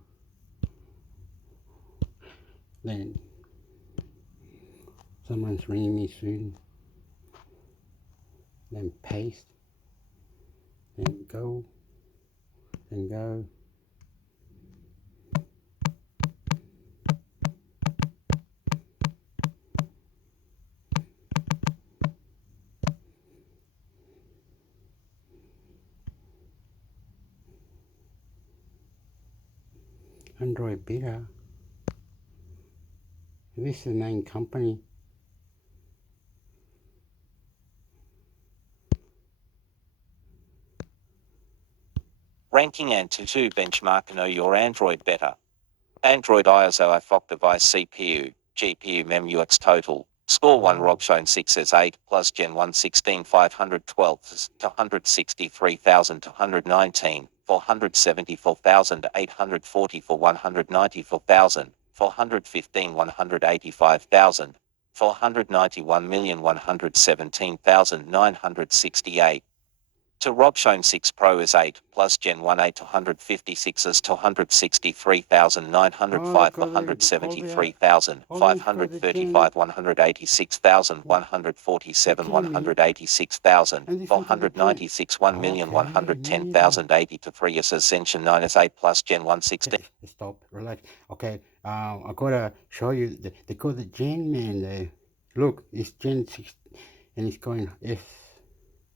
Then Someone's ringing me soon. Then paste. Then go. Then go. Android beta. This is the main company. Ranking Antutu benchmark know your Android better. Android ISO iFOC device CPU, GPU MEMUX total. Score 1 Rockzone 6 as 8 plus Gen 1 16 512 to 163,219, 474,840 for 194,000, 415 185,000, 491,117,968. To Rockzone 6 Pro is 8 plus Gen 1 8 to 156 as to 163,905 for 173,535 186,147 186,000 496 1,110,080 to 3 as Ascension 9 as 8 plus Gen 1 16. Stop, relax. Okay, I gotta show you. They call the Gen Man there. Look, it's Gen 6 and it's going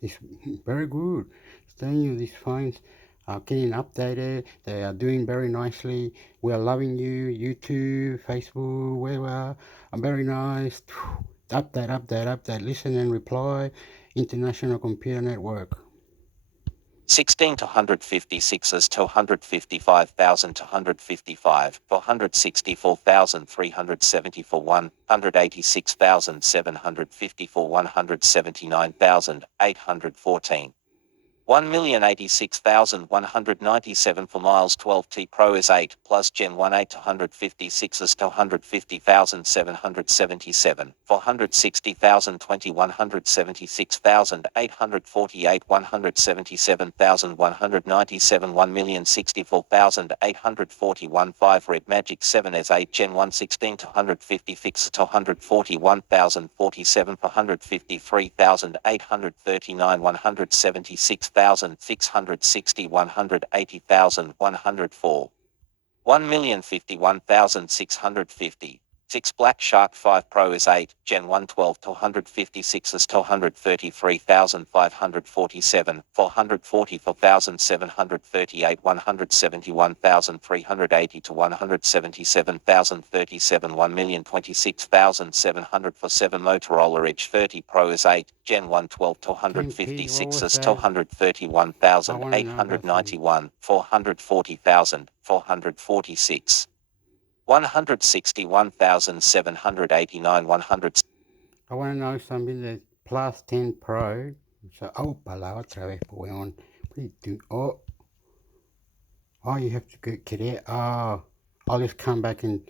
It's very good. It's telling you these phones are getting updated. They are doing very nicely. We are loving you. YouTube, Facebook, wherever. Very nice. Update. Listen and reply. International Computer Network. 16 to 156 as to 155,000 to 155 for 164,370 for 186,750 for 179,814. 1,086,197 for Miles 12T Pro is 8 plus Gen 1 8 to 156 as to 150,777 for 160,020 176,848 177,197 1,064,841 5 Red Magic 7 as 8 Gen 1 16 to 156 to 141,047 for 153,839 176,660 180,104 1,051,650. 6 Black Shark 5 Pro is 8, Gen 1 12 to 156 as to 133,547, 444,738, 171,380 to 177,037, 1,026,700 for 7 Motorola Edge 30 Pro is 8, Gen 1 12 to 156 as to 131,891, 440,000, 446. 161,789 100. I want to know something that plus 10 Pro. So, palabra otra vez, pues, weón. What are you doing? Oh, you have to get it. Oh, I'll just come back and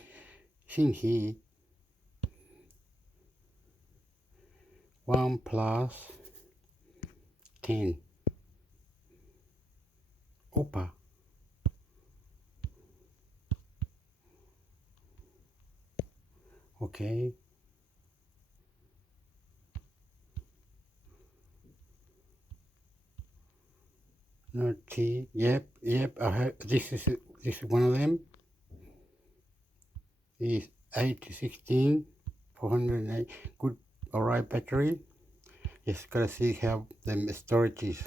sing here. 1 plus 10. Opa. Okay. No T. Yep. I have, this is one of them. Is 8 to 16, 408. Good. Alright, battery. Just gotta see how the storage is.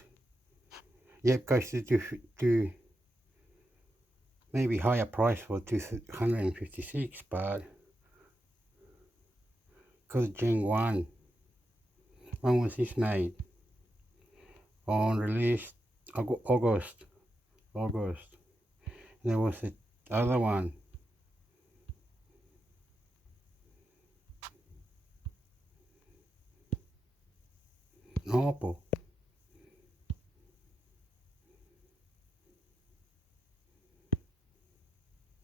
Yep, goes to maybe higher price for 256, but because Gen 1. When was this made? On release August. And there was the other one. No.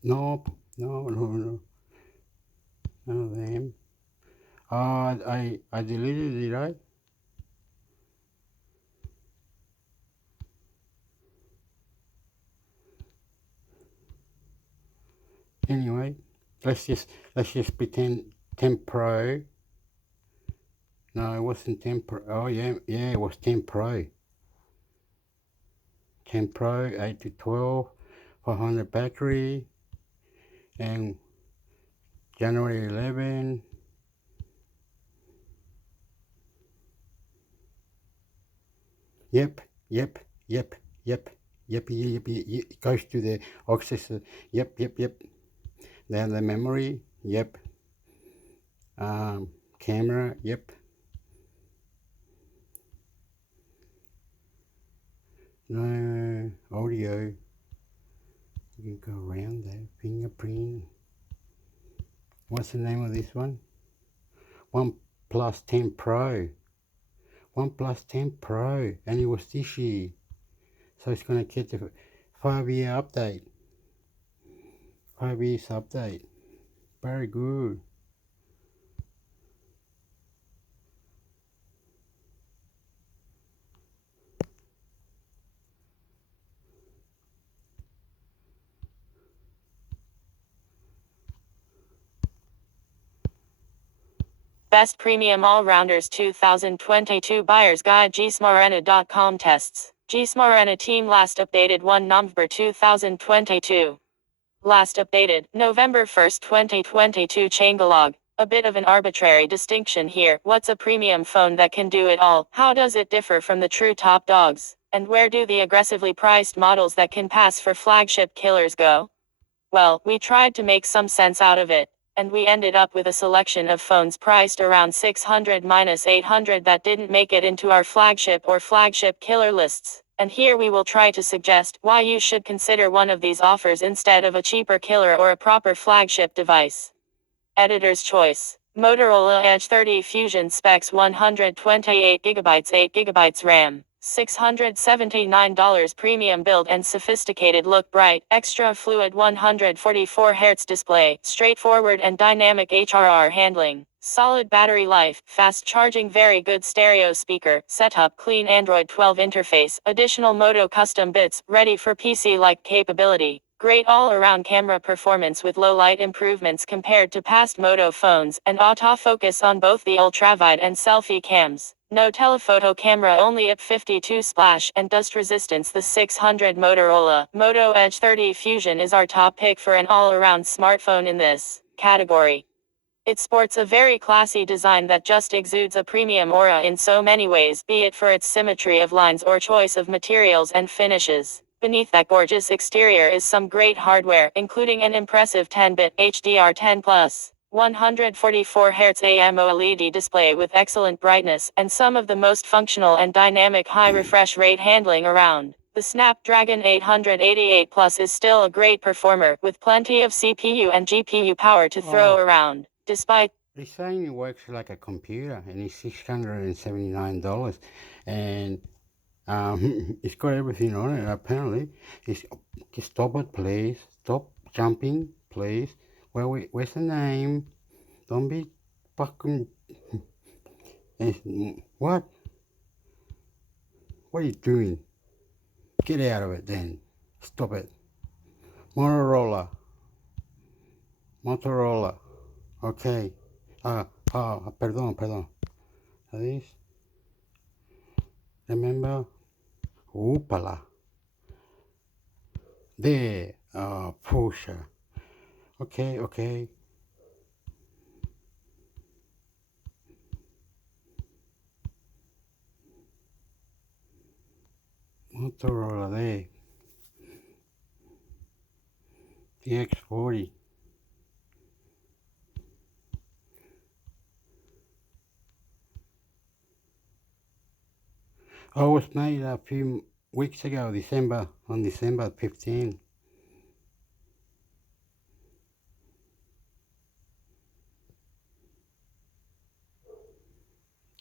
Nope. No. None of them. I deleted it, right? Anyway, let's just pretend 10 Pro No, it wasn't 10 Pro. Oh, yeah, it was 10 Pro. 10 Pro, 8 to 12, 400 battery, and January 11. Yep, yep, yep, yep, yep, yep, it goes to the access. Yep, yep, yep. Then the memory, yep. Camera, yep. No audio. You can go around there. Fingerprint. What's the name of this one? OnePlus 10 Pro. OnePlus 10 Pro, and it was this year. So it's going to get a 5-year update. 5 years update. Very good. Best Premium All-Rounders 2022 Buyer's Guide gsmarena.com tests. gsmarena team last updated 1 November 2022. Last updated, November 1st, 2022 Changelog. A bit of an arbitrary distinction here. What's a premium phone that can do it all? How does it differ from the true top dogs? And where do the aggressively priced models that can pass for flagship killers go? Well, we tried to make some sense out of it, and we ended up with a selection of phones priced around 600-800 that didn't make it into our flagship or flagship killer lists. And here we will try to suggest why you should consider one of these offers instead of a cheaper killer or a proper flagship device. Editor's choice. Motorola Edge 30 Fusion specs 128GB 8GB RAM. $679 premium build and sophisticated look, bright, extra fluid 144Hz display, straightforward and dynamic HRR handling, solid battery life, fast charging, very good stereo speaker, setup, clean Android 12 interface, additional Moto custom bits, ready for PC-like capability. Great all-around camera performance with low light improvements compared to past Moto phones, and autofocus on both the ultrawide and selfie cams. No telephoto camera, only at 52 splash and dust resistance. The 600 Motorola Moto Edge 30 Fusion is our top pick for an all-around smartphone in this category. It sports a very classy design that just exudes a premium aura in so many ways, be it for its symmetry of lines or choice of materials and finishes. Beneath that gorgeous exterior is some great hardware, including an impressive 10-bit HDR10+, 144Hz AMOLED display with excellent brightness, and some of the most functional and dynamic high refresh rate handling around. The Snapdragon 888 Plus is still a great performer, with plenty of CPU and GPU power to throw around. Despite They're saying it works like a computer, and it's $679, and it's got everything on it. Apparently, it's just stop it, please. Stop jumping, please. Where's the name? Don't be fucking. What? What are you doing? Get out of it then. Stop it. Motorola. Okay. Perdón. ¿Sabes? Remember? Oopala. There. Pusha. Okay. Motorola there. The X40. Oh, it was made a few weeks ago, on December 15.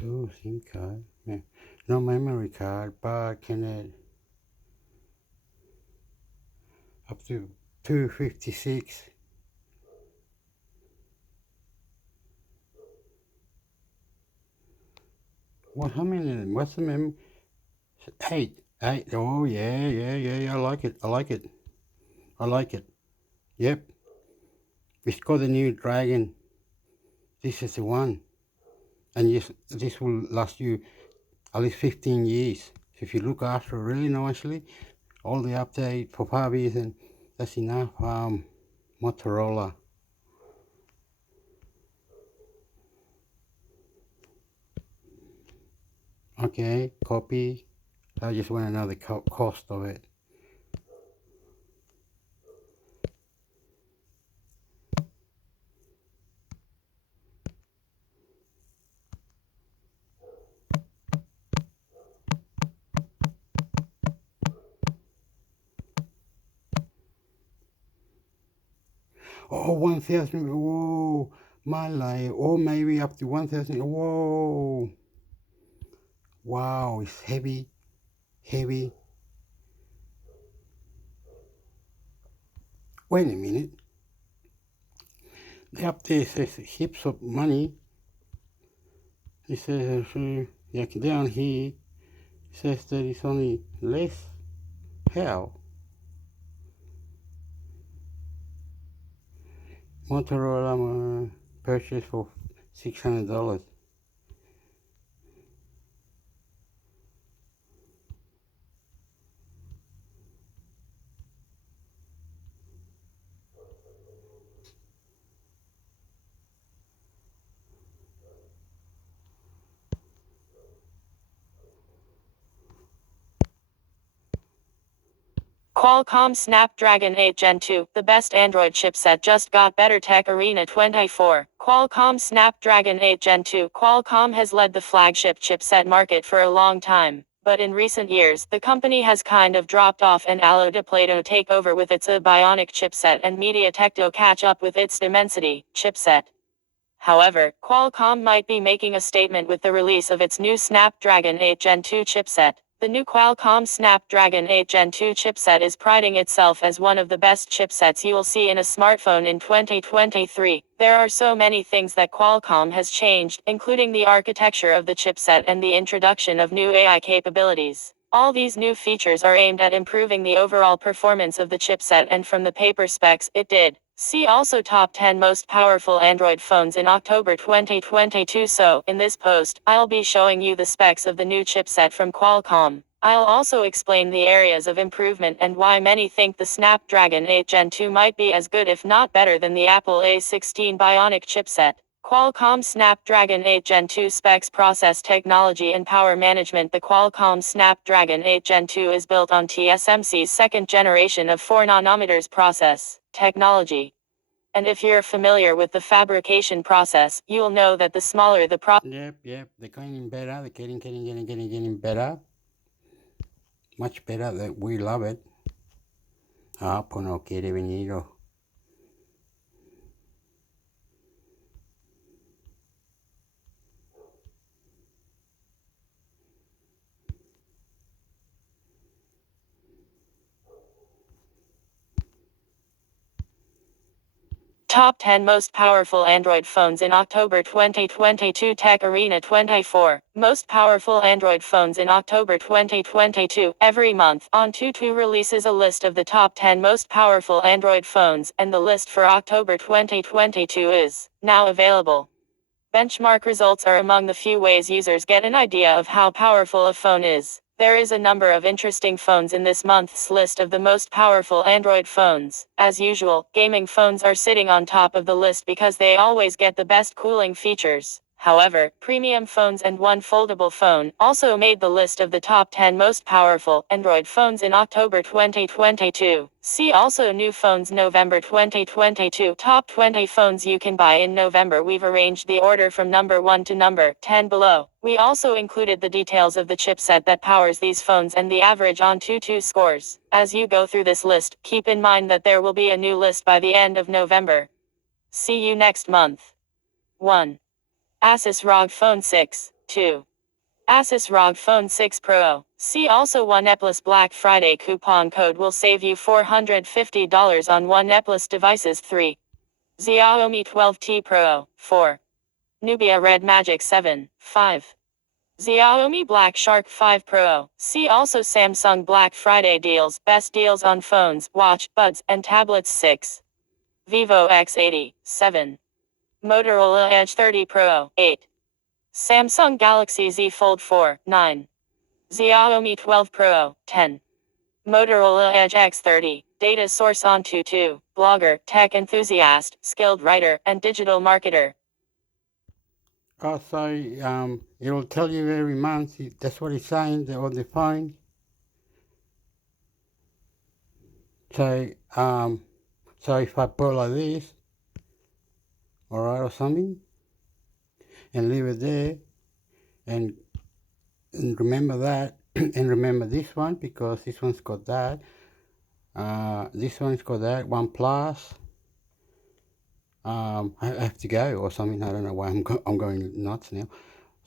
Oh, SIM card. No memory card, but can it up to 256. How many of them? What's the memory? 8. Oh, yeah. I like it. Yep. It's got the new Dragon. This is the one. and yes, this will last you at least 15 years. So if you look after it really nicely, all the update for 5 years, and that's enough. Motorola. Okay, copy. I just want to know the cost of it. Oh, 1,000. Whoa, my life. Or maybe up to 1,000. Whoa. Wow, it's heavy, heavy. Wait a minute. The up there says heaps of money. It says, yeah, down here, it says that it's only less. How? Motorola purchase for $600. Qualcomm Snapdragon 8 Gen 2, the best Android chipset, just got better. Tech Arena 24. Qualcomm Snapdragon 8 Gen 2. Qualcomm has led the flagship chipset market for a long time, but in recent years, the company has kind of dropped off and allowed Plato take over with its Bionic chipset and MediaTek to catch up with its Dimensity chipset. However, Qualcomm might be making a statement with the release of its new Snapdragon 8 Gen 2 chipset. The new Qualcomm Snapdragon 8 Gen 2 chipset is priding itself as one of the best chipsets you will see in a smartphone in 2023. There are so many things that Qualcomm has changed, including the architecture of the chipset and the introduction of new AI capabilities. All these new features are aimed at improving the overall performance of the chipset, and from the paper specs, it did. See also top 10 most powerful Android phones in October 2022. So, in this post, I'll be showing you the specs of the new chipset from Qualcomm. I'll also explain the areas of improvement and why many think the Snapdragon 8 Gen 2 might be as good if not better than the Apple A16 Bionic chipset. Qualcomm Snapdragon 8 Gen 2 specs, process technology and power management. The Qualcomm Snapdragon 8 Gen 2 is built on TSMC's second generation of 4 nanometers process technology. And if you're familiar with the fabrication process, you'll know that the smaller the Yep, they're getting better. They're getting better. Much better. That we love it. Ah, pues no quiere venir. Top 10 most powerful Android phones in October 2022. Tech Arena 24. Most powerful Android phones in October 2022. Every month, On22 releases a list of the top 10 most powerful Android phones, and the list for October 2022 is now available. Benchmark results are among the few ways users get an idea of how powerful a phone is. There is a number of interesting phones in this month's list of the most powerful Android phones. As usual, gaming phones are sitting on top of the list because they always get the best cooling features. However, premium phones and one foldable phone also made the list of the top 10 most powerful Android phones in October 2022. See also new phones November 2022. Top 20 phones you can buy in November. We've arranged the order from number 1 to number 10 below. We also included the details of the chipset that powers these phones and the average On22 scores. As you go through this list, keep in mind that there will be a new list by the end of November. See you next month. 1. Asus ROG Phone 6. 2. Asus ROG Phone 6 Pro. See also OnePlus Black Friday coupon code will save you $450 on OnePlus devices. 3. Xiaomi 12T Pro. 4. Nubia Red Magic 7. 5. Xiaomi Black Shark 5 Pro. See also Samsung Black Friday deals, best deals on phones, watch, buds, and tablets. 6. Vivo X80. 7. Motorola Edge 30 Pro. 8. Samsung Galaxy Z Fold 4, 9. Xiaomi 12 Pro, 10. Motorola Edge X30. Data source On22. Blogger, tech enthusiast, skilled writer, and digital marketer. Oh, so it'll tell you every month. That's what it's saying on the phone. So if I put like this, all right, or something, and leave it there, and remember that, and remember this one because this one's got that. This one's got that one plus. I have to go or something. I don't know why I'm going nuts now.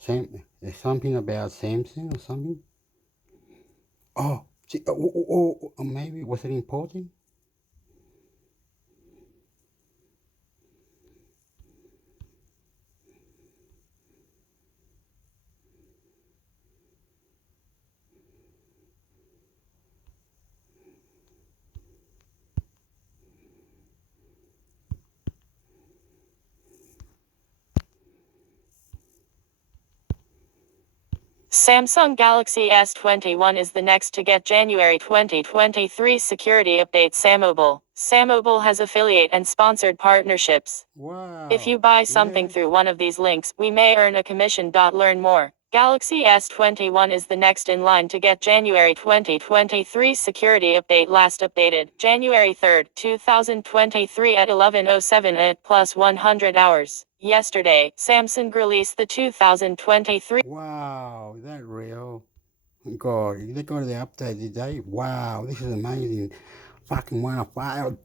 There's something about Samsung or something. Oh, maybe was it important? Samsung Galaxy S21 is the next to get January 2023 security update. Sammobile has affiliate and sponsored partnerships. Wow. If you buy something through one of these links, we may earn a commission. Learn more. Galaxy S21 is the next in line to get January 2023 security update. Last updated January 3rd, 2023 at 11:07 at plus 100 hours. Yesterday, Samsung released the 2023. Wow, is that real? God, they got the update today. Wow, this is amazing. Fucking one of five.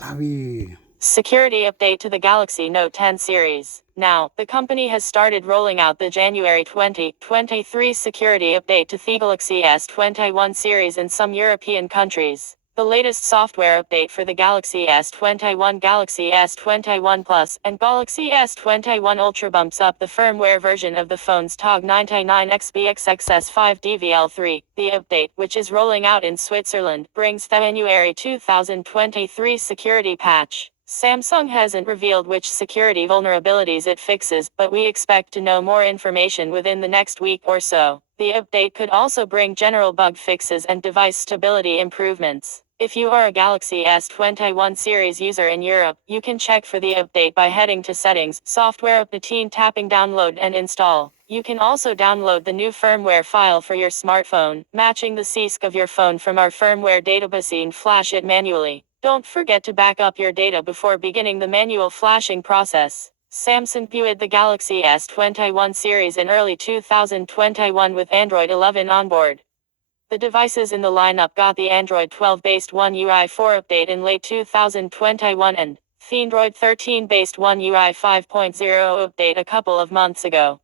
Love you. Security update to the Galaxy Note 10 series. Now, the company has started rolling out the January 2023 security update to the Galaxy S21 series in some European countries. The latest software update for the Galaxy S21, Galaxy S21 Plus, and Galaxy S21 Ultra bumps up the firmware version of the phone's TOG99XBXXS5DVL3. The update, which is rolling out in Switzerland, brings the January 2023 security patch. Samsung hasn't revealed which security vulnerabilities it fixes, but we expect to know more information within the next week or so. The update could also bring general bug fixes and device stability improvements. If you are a Galaxy S21 series user in Europe, you can check for the update by heading to Settings, Software Update, tapping Download and Install. You can also download the new firmware file for your smartphone, matching the CSC of your phone from our firmware database and flash it manually. Don't forget to back up your data before beginning the manual flashing process. Samsung debuted the Galaxy S21 series in early 2021 with Android 11 on board. The devices in the lineup got the Android 12-based One UI 4 update in late 2021 and the Android 13-based One UI 5.0 update a couple of months ago.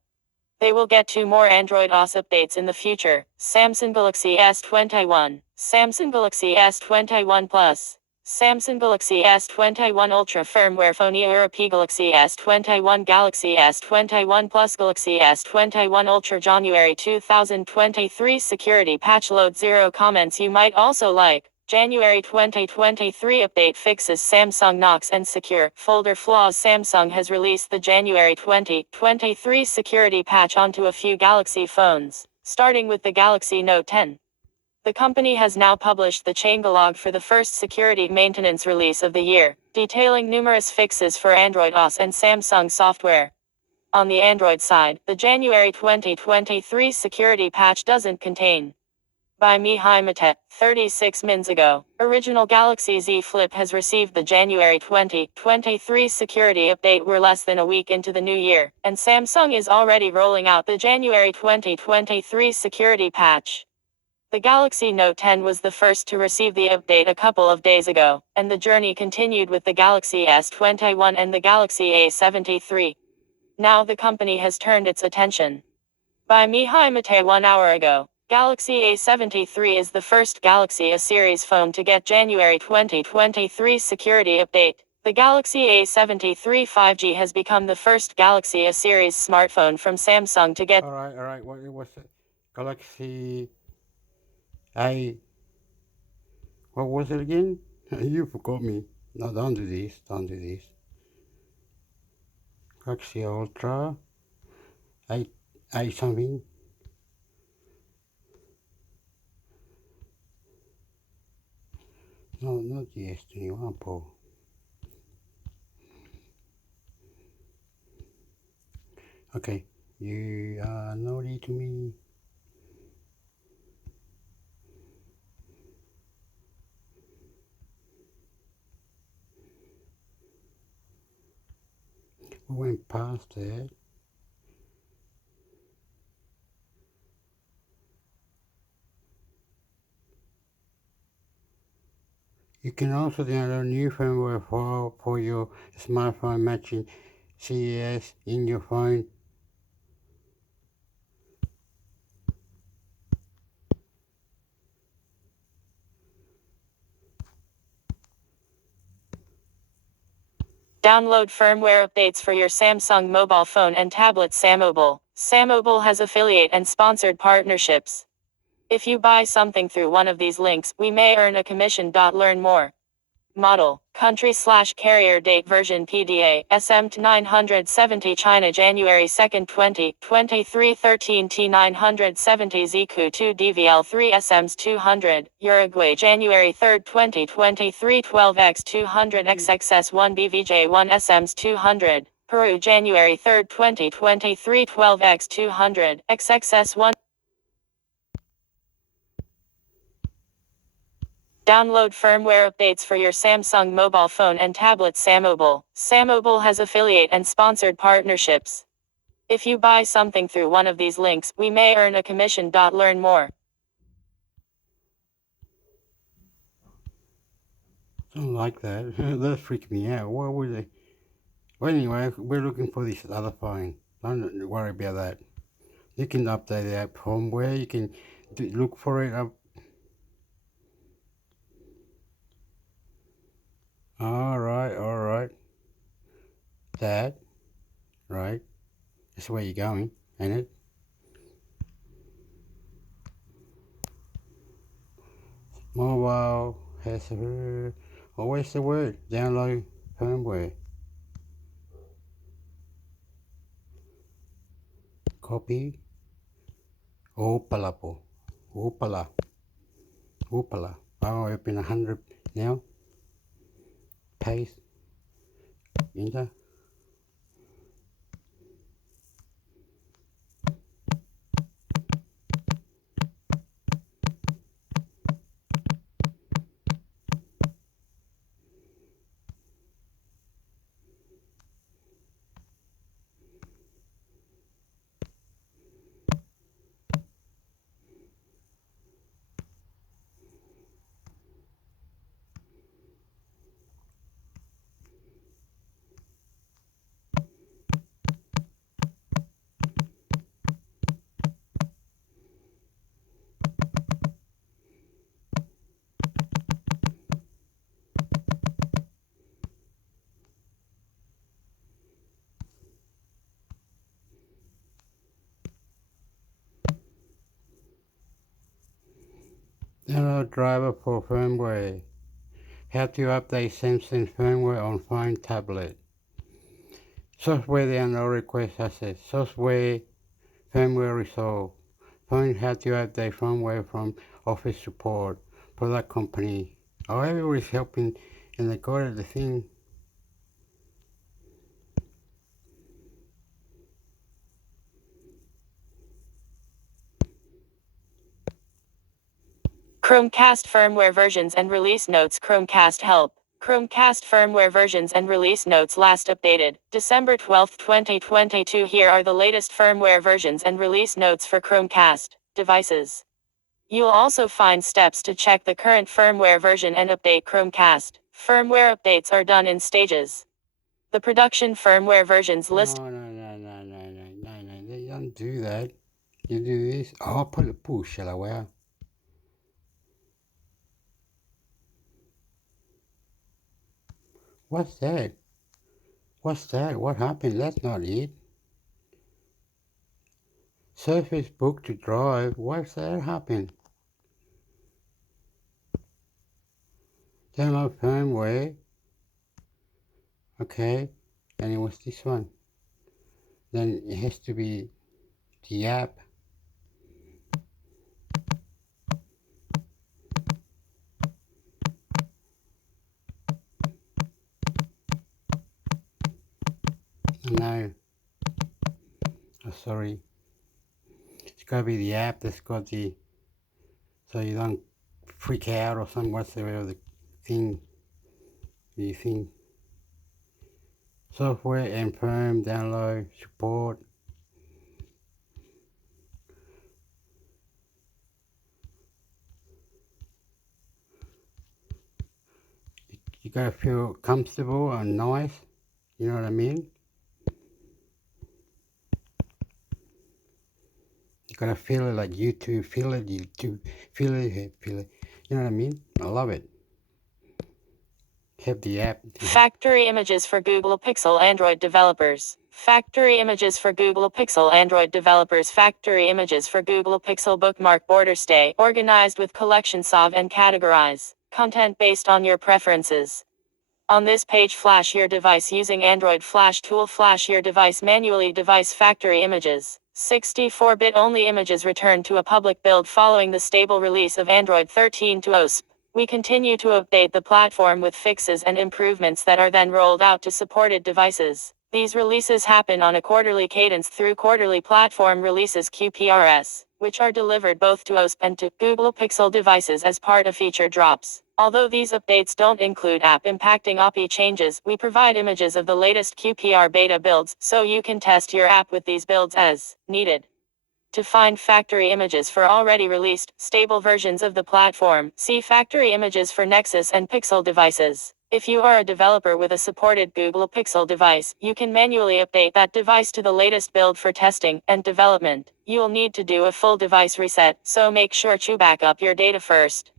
They will get 2 more Android OS updates in the future. Samsung Galaxy S21, Samsung Galaxy S21 Plus, Samsung Galaxy S21 Ultra firmware phone Europe Galaxy S21 Galaxy S21 Plus Galaxy S21 Ultra January 2023 security patch load 0 comments you might also like. January 2023 update fixes Samsung Knox and secure folder flaws. Samsung has released the January 2023 security patch onto a few Galaxy phones, starting with the Galaxy Note 10. The company has now published the changelog for the first security maintenance release of the year, detailing numerous fixes for Android OS and Samsung software. On the Android side, the January 2023 security patch doesn't contain. By Mihai Mate, 36 minutes ago, original Galaxy Z Flip has received the January 2023 security update. We're less than a week into the new year, and Samsung is already rolling out the January 2023 security patch. The Galaxy Note 10 was the first to receive the update a couple of days ago, and the journey continued with the Galaxy S21 and the Galaxy A73. Now the company has turned its attention. By Mihai Mate 1 hour ago, Galaxy A73 is the first Galaxy A series phone to get January 2023 security update. The Galaxy A73 5G has become the first Galaxy A series smartphone from Samsung to get. All right. What was it? Galaxy A. What was it again? You forgot me. No, don't do this. Don't do this. Galaxy Ultra. 8 something. No, not GS21, Paul. Okay, you are naughty to me. We went past that. You can also download new firmware file for your smartphone matching CES in your phone. Download firmware updates for your Samsung mobile phone and tablet. Sammobile. Sammobile has affiliate and sponsored partnerships. If you buy something through one of these links, we may earn a commission. Learn more. Model, country/carrier date version PDA, SM970 China January 2, 2023 13 T970 ZQ2 DVL3 SMs 200, Uruguay January 3, 2023 12X200 XXS1 BVJ1 SMs 200, Peru January 3, 2023 12X200 XXS1. Download firmware updates for your Samsung mobile phone and tablet. Sammobile. Sammobile has affiliate and sponsored partnerships. If you buy something through one of these links, we may earn a commission. Learn more. Don't like that. That freaked me out. What were they? Well, anyway, we're looking for this other phone. Don't worry about that. You can update the app firmware. You can look for it up. All right. That, right? That's where you're going, ain't it? Mobile has a. Oh, where's the word? Download firmware. Copy. Opala po. Opala. Oh, I've been 100 now. Paste. Enter. Download driver for firmware. How to update Samsung firmware on phone, tablet. Software download request access. Software firmware resolve. Phone how to update firmware from office support. Product company. Oh, everybody's helping and they got it, the thing. Chromecast firmware versions and release notes. Chromecast help. Chromecast firmware versions and release notes last updated December 12, 2022. Here are the latest firmware versions and release notes for Chromecast devices. You'll also find steps to check the current firmware version and update Chromecast. Firmware updates are done in stages. The production firmware versions list. No. They don't do that. You do this. Oh, put a push, shall I wear? What's that? What happened? That's not it. Surface book to drive. What's that happen? Download firmware. Okay. And it was this one. Then it has to be the app. No, oh, sorry. It's got to be the app that's got the, so you don't freak out or something whatsoever. The thing, the thing. Software and firm download support. You gotta feel comfortable and nice. You know what I mean? You gotta feel it like you two feel it. You two feel it. Feel it. You know what I mean? I love it. Have the app. Factory images for Google Pixel Android developers. Factory images for Google Pixel Android developers. Factory images for Google Pixel bookmark border stay organized with collection solve and categorize content based on your preferences. On this page, flash your device using Android Flash tool. Flash your device manually. Device factory images. 64-bit only images returned to a public build following the stable release of Android 13 to OSP. We continue to update the platform with fixes and improvements that are then rolled out to supported devices. These releases happen on a quarterly cadence through quarterly platform releases QPRS, which are delivered both to OSP and to Google Pixel devices as part of feature drops. Although these updates don't include app impacting API changes, we provide images of the latest QPR beta builds so you can test your app with these builds as needed. To find factory images for already released, stable versions of the platform, see factory images for Nexus and Pixel devices. If you are a developer with a supported Google Pixel device, you can manually update that device to the latest build for testing and development. You'll need to do a full device reset, so make sure to back up your data first.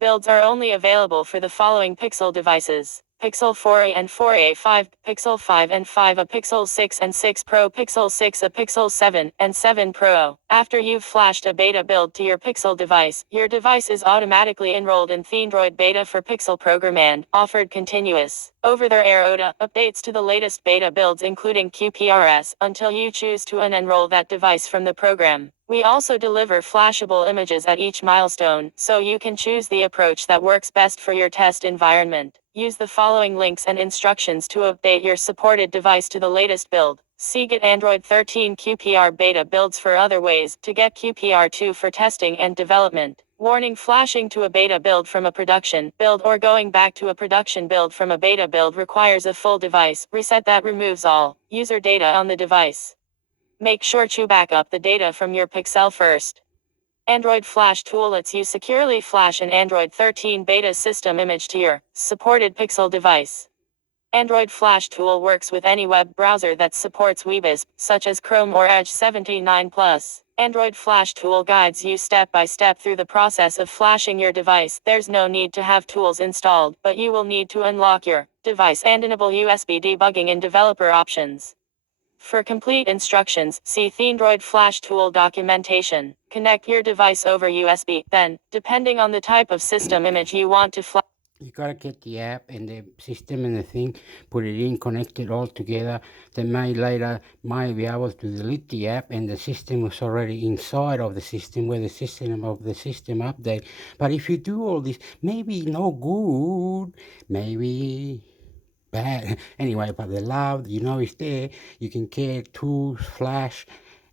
Builds are only available for the following Pixel devices: Pixel 4a and 4a5, Pixel 5 and 5a, Pixel 6 and 6 Pro, Pixel 6a, Pixel 7 and 7 Pro. After you've flashed a beta build to your Pixel device, your device is automatically enrolled in Android Beta for Pixel program and offered continuous over-the-air OTA updates to the latest beta builds including QPRS until you choose to unenroll that device from the program. We also deliver flashable images at each milestone, so you can choose the approach that works best for your test environment. Use the following links and instructions to update your supported device to the latest build. See Get Android 13 QPR beta builds for other ways to get QPR 2 for testing and development. Warning: flashing to a beta build from a production build or going back to a production build from a beta build requires a full device reset that removes all user data on the device. Make sure to back up the data from your Pixel first. Android Flash tool lets you securely flash an Android 13 beta system image to your supported Pixel device. Android Flash tool works with any web browser that supports WebISP, such as Chrome or Edge 79+. Android Flash tool guides you step by step through the process of flashing your device. There's no need to have tools installed, but you will need to unlock your device and enable USB debugging in developer options. For complete instructions, see Android Flash tool documentation. Connect your device over USB. Then, depending on the type of system image you want to flash, You gotta get the app and the system and the thing, put it in, connect it all together. They may later be able to delete the app and the system was already inside of the system where the system update. But if you do all this, maybe no good, maybe bad. Anyway, but the love, is there. You can get tools, flash,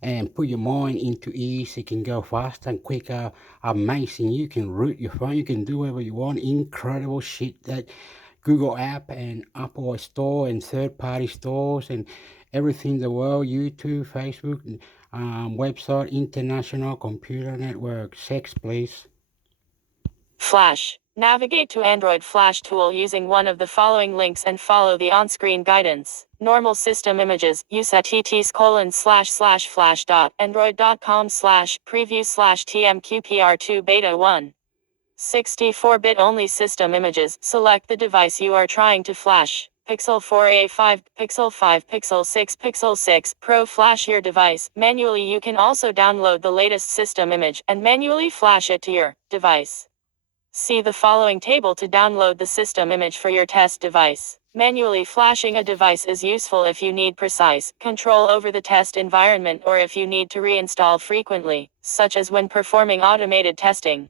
and put your mind into ease. It can go faster and quicker. Amazing. You can root your phone. You can do whatever you want. Incredible shit that Google app and Apple Store and third-party stores and everything in the world, YouTube, Facebook, website, international computer network. Sex, please. Flash. Navigate to Android Flash tool using one of the following links and follow the on-screen guidance. Normal system images, use at tts://flash.android.com/preview/tmqpr2 beta 1. 64-bit only system images, select the device you are trying to flash. Pixel 4a5, Pixel 5, Pixel 6, Pixel 6 Pro. Flash your device. Manually, you can also download the latest system image and manually flash it to your device. See the following table to download the system image for your test device. Manually flashing a device is useful if you need precise control over the test environment or if you need to reinstall frequently, such as when performing automated testing.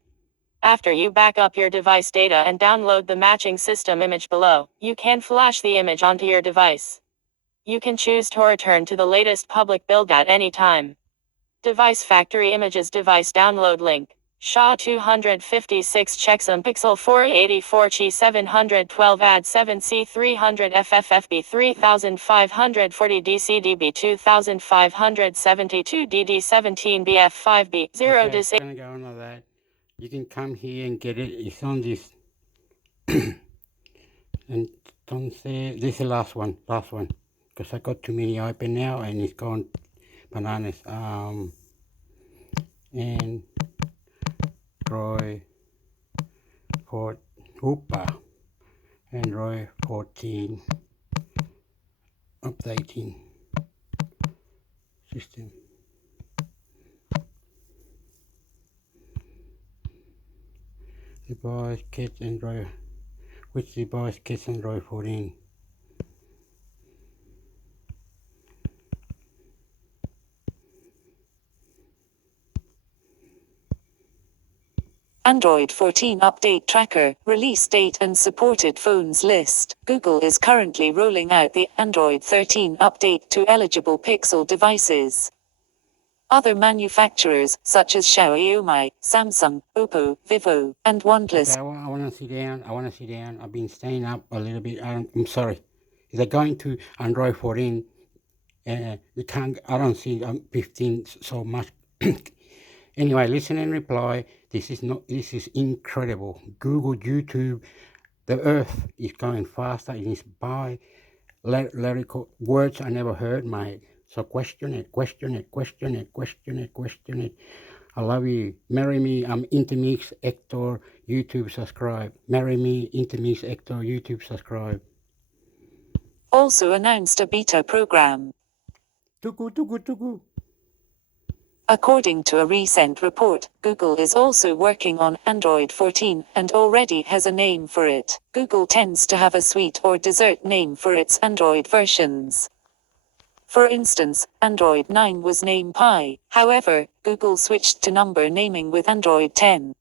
After you back up your device data and download the matching system image below, you can flash the image onto your device. You can choose to return to the latest public build at any time. Device factory images device download link. SHA 256 checksum pixel 484 Chi 712 add 7 C 300 FFFB 3540 DCDB 2572 DD17 BF5B 0 Okay, dis. gonna go on that. You can come here and get it. It's on this. And don't say this is the last one, because I got too many open now and it's gone bananas. And Android 14 updating system. Device gets Android. Which device gets Android 14? Android 14 Update Tracker, Release Date and Supported Phones List. Google is currently rolling out the Android 13 update to eligible Pixel devices. Other manufacturers, such as Xiaomi, Samsung, Oppo, Vivo, and OnePlus. Okay, I want to sit down. I've been staying up a little bit. I'm sorry. Is it going to Android 14? You can't. I don't see 15 so much. Anyway, listen and reply. This is incredible. Google, YouTube, the earth is going faster. It is by lyrical words I never heard, mate. So question it. I love you. Marry me. I'm Intermix Hector. YouTube subscribe. Marry me. Intermix Hector. YouTube subscribe. Also announced a beta program. Tugu. According to a recent report, Google is also working on Android 14 and already has a name for it. Google tends to have a sweet or dessert name for its Android versions. For instance, Android 9 was named Pie. However, Google switched to number naming with Android 10.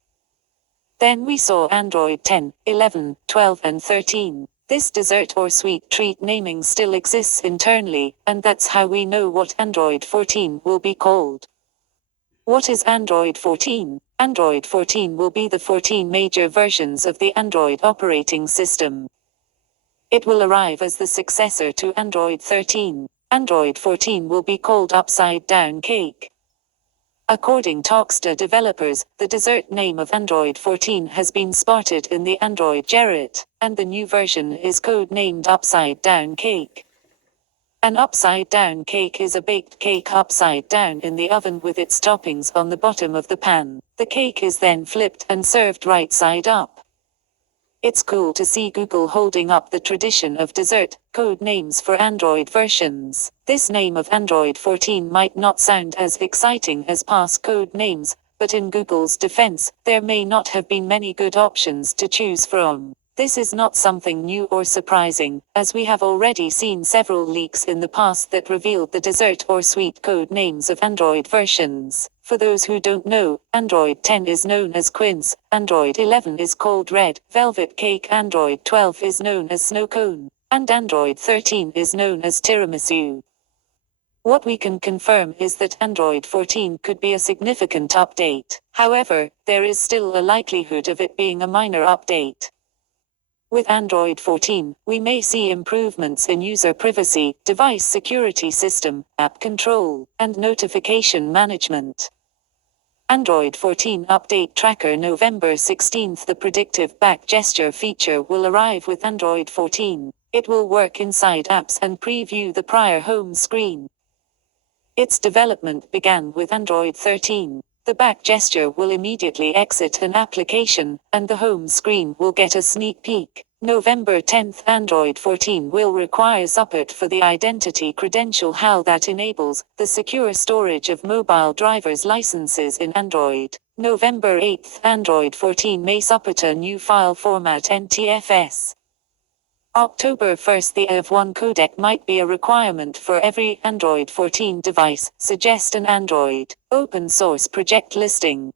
Then we saw Android 10, 11, 12 and 13. This dessert or sweet treat naming still exists internally, and that's how we know what Android 14 will be called. What is Android 14? Android 14 will be the 14 major versions of the Android operating system. It will arrive as the successor to Android 13. Android 14 will be called Upside Down Cake. According to Talkster developers, the dessert name of Android 14 has been spotted in the Android Jarrett, and the new version is code-named Upside Down Cake. An upside-down cake is a baked cake upside down in the oven with its toppings on the bottom of the pan. The cake is then flipped and served right side up. It's cool to see Google holding up the tradition of dessert code names for Android versions. This name of Android 14 might not sound as exciting as past code names, but in Google's defense, there may not have been many good options to choose from. This is not something new or surprising, as we have already seen several leaks in the past that revealed the dessert or sweet code names of Android versions. For those who don't know, Android 10 is known as Quince, Android 11 is called Red Velvet Cake, Android 12 is known as Snow Cone, and Android 13 is known as Tiramisu. What we can confirm is that Android 14 could be a significant update. However, there is still a likelihood of it being a minor update. With Android 14, we may see improvements in user privacy, device security system, app control, and notification management. Android 14 Update Tracker November 16. The predictive back gesture feature will arrive with Android 14. It will work inside apps and preview the prior home screen. Its development began with Android 13. The back gesture will immediately exit an application, and the home screen will get a sneak peek. November 10, Android 14 will require support for the identity credential HAL that enables the secure storage of mobile drivers' licenses in Android. November 8, Android 14 may support a new file format NTFS. October 1st, the AV1 codec might be a requirement for every Android 14 device. Suggest an Android open source project listing.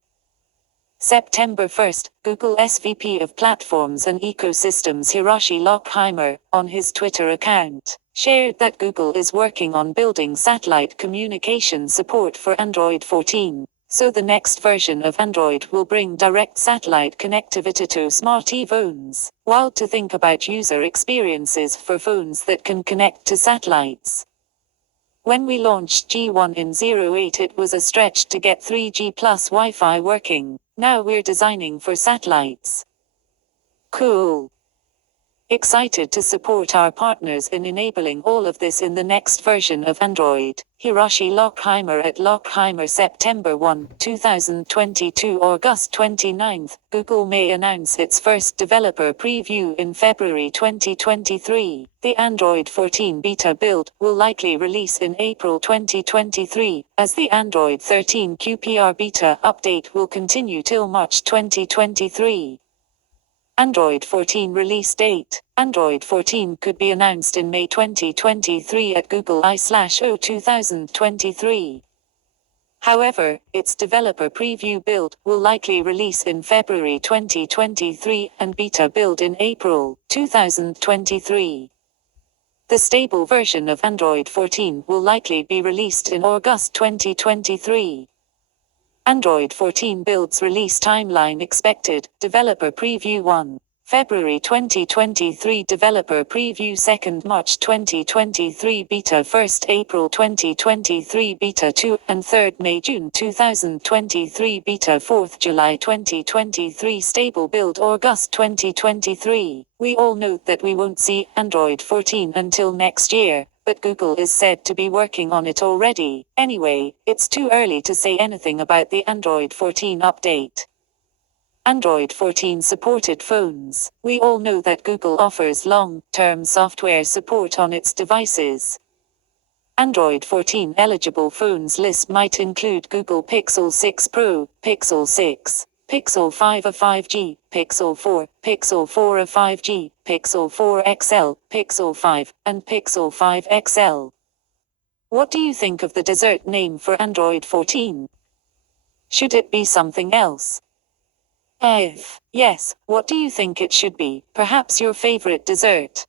September 1st, Google SVP of Platforms and Ecosystems Hiroshi Lockheimer, on his Twitter account, shared that Google is working on building satellite communication support for Android 14. So the next version of Android will bring direct satellite connectivity to smart phones. Wild to think about user experiences for phones that can connect to satellites. When we launched G1 in 08, it was a stretch to get 3G plus Wi-Fi working. Now we're designing for satellites. Cool. Excited to support our partners in enabling all of this in the next version of Android. Hiroshi Lockheimer at Lockheimer. September 1, 2022. August 29th, Google may announce its first developer preview in February 2023. The Android 14 beta build will likely release in April 2023, as the Android 13 QPR beta update will continue till March 2023. Android 14 release date. Android 14 could be announced in May 2023 at Google I/O 2023. However, its developer preview build will likely release in February 2023 and beta build in April 2023. The stable version of Android 14 will likely be released in August 2023. Android 14 builds release timeline expected. Developer Preview 1. February 2023 Developer Preview 2nd March 2023 Beta 1st April 2023 Beta 2 and 3rd May-June 2023 Beta 4th July 2023 Stable build August 2023. We all note that we won't see Android 14 until next year, but Google is said to be working on it already. Anyway, it's too early to say anything about the Android 14 update. Android 14 supported phones. We all know that Google offers long-term software support on its devices. Android 14 eligible phones list might include Google Pixel 6 Pro, Pixel 6, Pixel 5 a 5G, Pixel 4, Pixel 4 a 5G, Pixel 4 XL, Pixel 5, and Pixel 5 XL. What do you think of the dessert name for Android 14? Should it be something else? If yes, what do you think it should be? Perhaps your favorite dessert.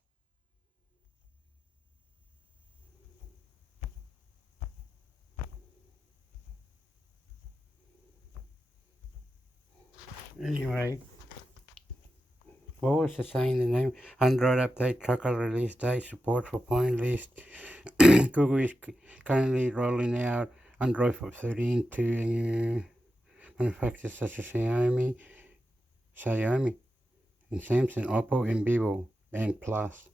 Anyway, what was the saying? The name? Android update tracker release date, support for point list. Google is currently rolling out Android 13 to manufacturers such as Xiaomi, and Samsung, Oppo, and Vivo, and Plus.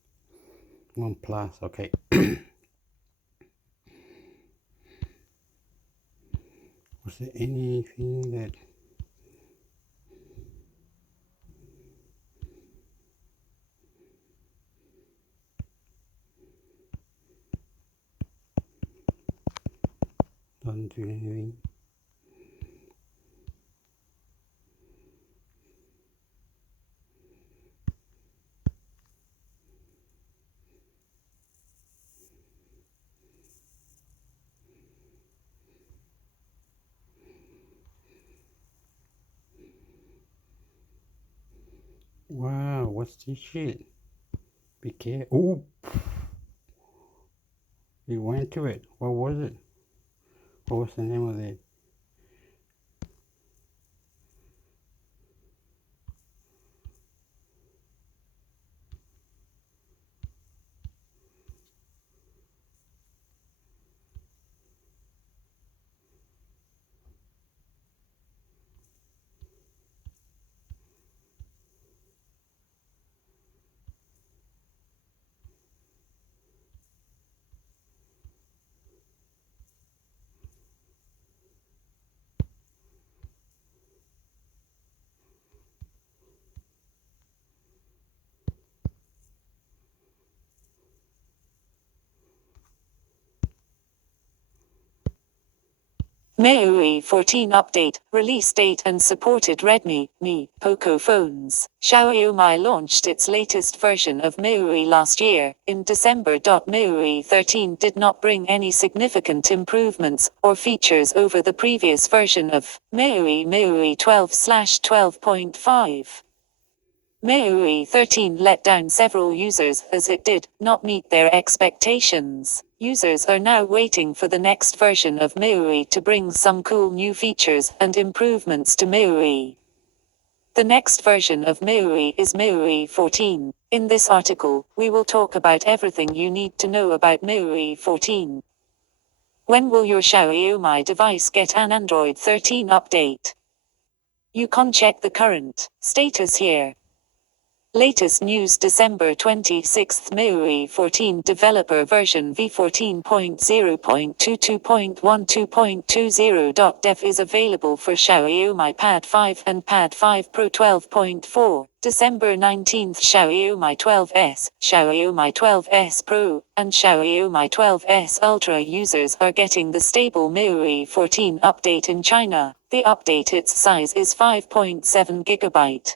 OnePlus, okay. Was there anything that... doesn't do anything? Wow, what's this shit? Be careful. Oh! It went to it. What was it? What was the name of it? MIUI 14 update, release date and supported Redmi, Mi, Poco phones. Xiaomi launched its latest version of MIUI last year, in December. MIUI 13 did not bring any significant improvements or features over the previous version of MIUI 12/12.5. MIUI 13 let down several users as it did not meet their expectations. Users are now waiting for the next version of MIUI to bring some cool new features and improvements to MIUI. The next version of MIUI is MIUI 14. In this article, we will talk about everything you need to know about MIUI 14. When will your Xiaomi device get an Android 13 update? You can check the current status here. Latest news December 26 MIUI 14 developer version v14.0.22.12.20.dev is available for Xiaomi Pad 5 and Pad 5 Pro 12.4. December 19 Xiaomi 12s, Xiaomi 12s Pro, and Xiaomi 12s Ultra users are getting the stable MIUI 14 update in China. The update its size is 5.7 GB.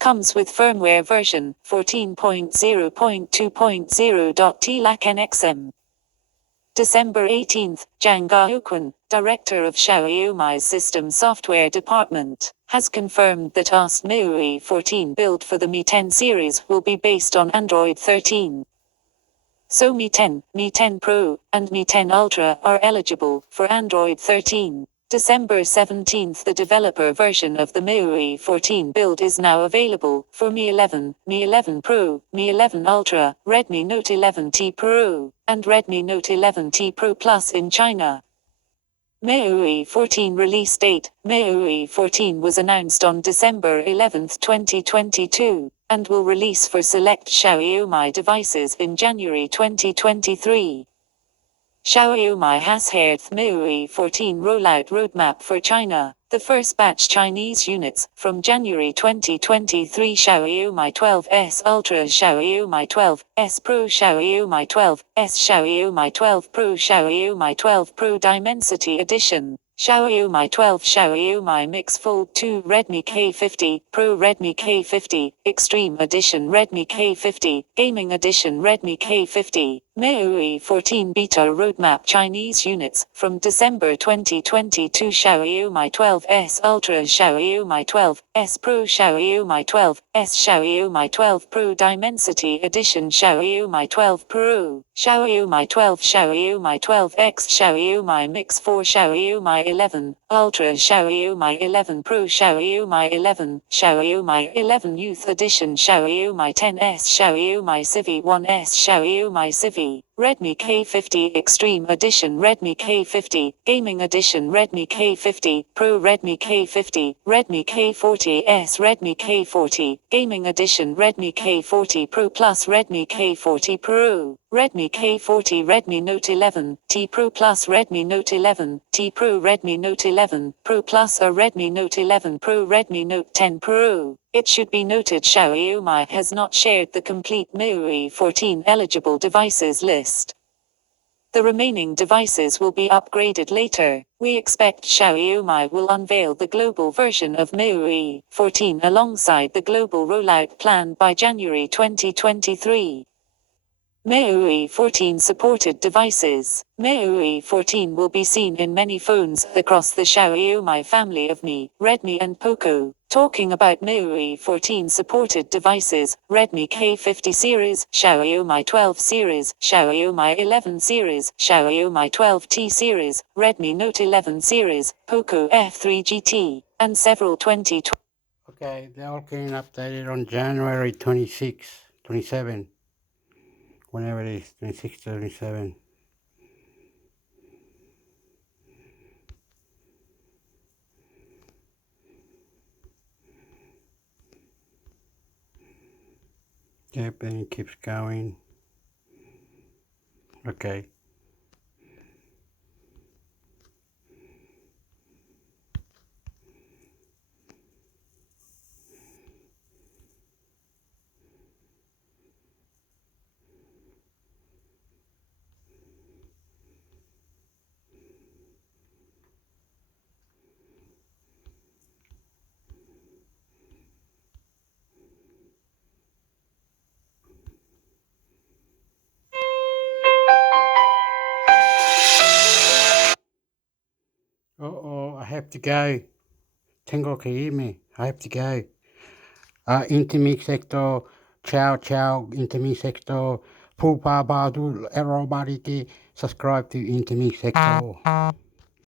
Comes with firmware version 14.0.2.0.TLAC-NXM. December 18, Zhang Gaoquan, director of Xiaomi's system software department, has confirmed that AST MIUI 14 build for the Mi 10 series will be based on Android 13. So Mi 10, Mi 10 Pro, and Mi 10 Ultra are eligible for Android 13. December 17, the developer version of the MIUI 14 build is now available for Mi 11, Mi 11 Pro, Mi 11 Ultra, Redmi Note 11T Pro, and Redmi Note 11T Pro Plus in China. MIUI 14 release date. MIUI 14 was announced on December 11, 2022, and will release for select Xiaomi devices in January 2023. Xiaomi has shared the MIUI 14 rollout roadmap for China. The first batch Chinese units from January 2023 Xiaomi 12s Ultra, Xiaomi 12s Pro, Xiaomi 12s, Xiaomi 12 Pro, Xiaomi 12 Pro Dimensity Edition, Xiaomi 12, Xiaomi Mix Fold 2, Redmi K50 Pro, Redmi K50 Extreme Edition, Redmi K50 Gaming Edition, Redmi K50. MIUI 14 beta roadmap Chinese units from December 2022 Xiaomi 12s Ultra, Xiaomi 12s Pro, Xiaomi 12s, Xiaomi 12 Pro Dimensity Edition, Xiaomi 12 Pro, Xiaomi 12, Xiaomi 12X, Xiaomi Mix 4, Xiaomi 11 Ultra, Xiaomi 11 Pro, Xiaomi 11, Xiaomi 11 Youth Edition, Xiaomi 10s, Xiaomi Civi 1s, Xiaomi Civi, Redmi K50 Extreme Edition, Redmi K50 Gaming Edition, Redmi K50 Pro, Redmi K50, Redmi K40s, Redmi K40 Gaming Edition, Redmi K40 Pro Plus, Redmi K40 Pro, Redmi K40, Redmi Note 11 T Pro Plus, Redmi Note 11 T Pro, Redmi Note 11 Pro Plus or Redmi Note 11 Pro, Redmi Note 10 Pro. It should be noted Xiaomi has not shared the complete MIUI 14 eligible devices list. The remaining devices will be upgraded later. We expect Xiaomi will unveil the global version of MIUI 14 alongside the global rollout plan by January 2023. MIUI 14 supported devices. MIUI 14 will be seen in many phones across the Xiaomi family of Mi, Redmi and Poco. Talking about MIUI 14 supported devices, Redmi K50 series, Xiaomi 12 series, Xiaomi 11 series, Xiaomi 12T series, Redmi Note 11 series, Poco F3 GT, and several 2020. Okay, they're all getting updated on January 26, 27. Whenever it is, 26 to 27. Yep, and it keeps going. Okay. Uh-oh, I have to go. Tengo que irme. I have to go. Intimi sector, ciao ciao, intimi sector, pupa badu, everybody subscribe to intimi sector.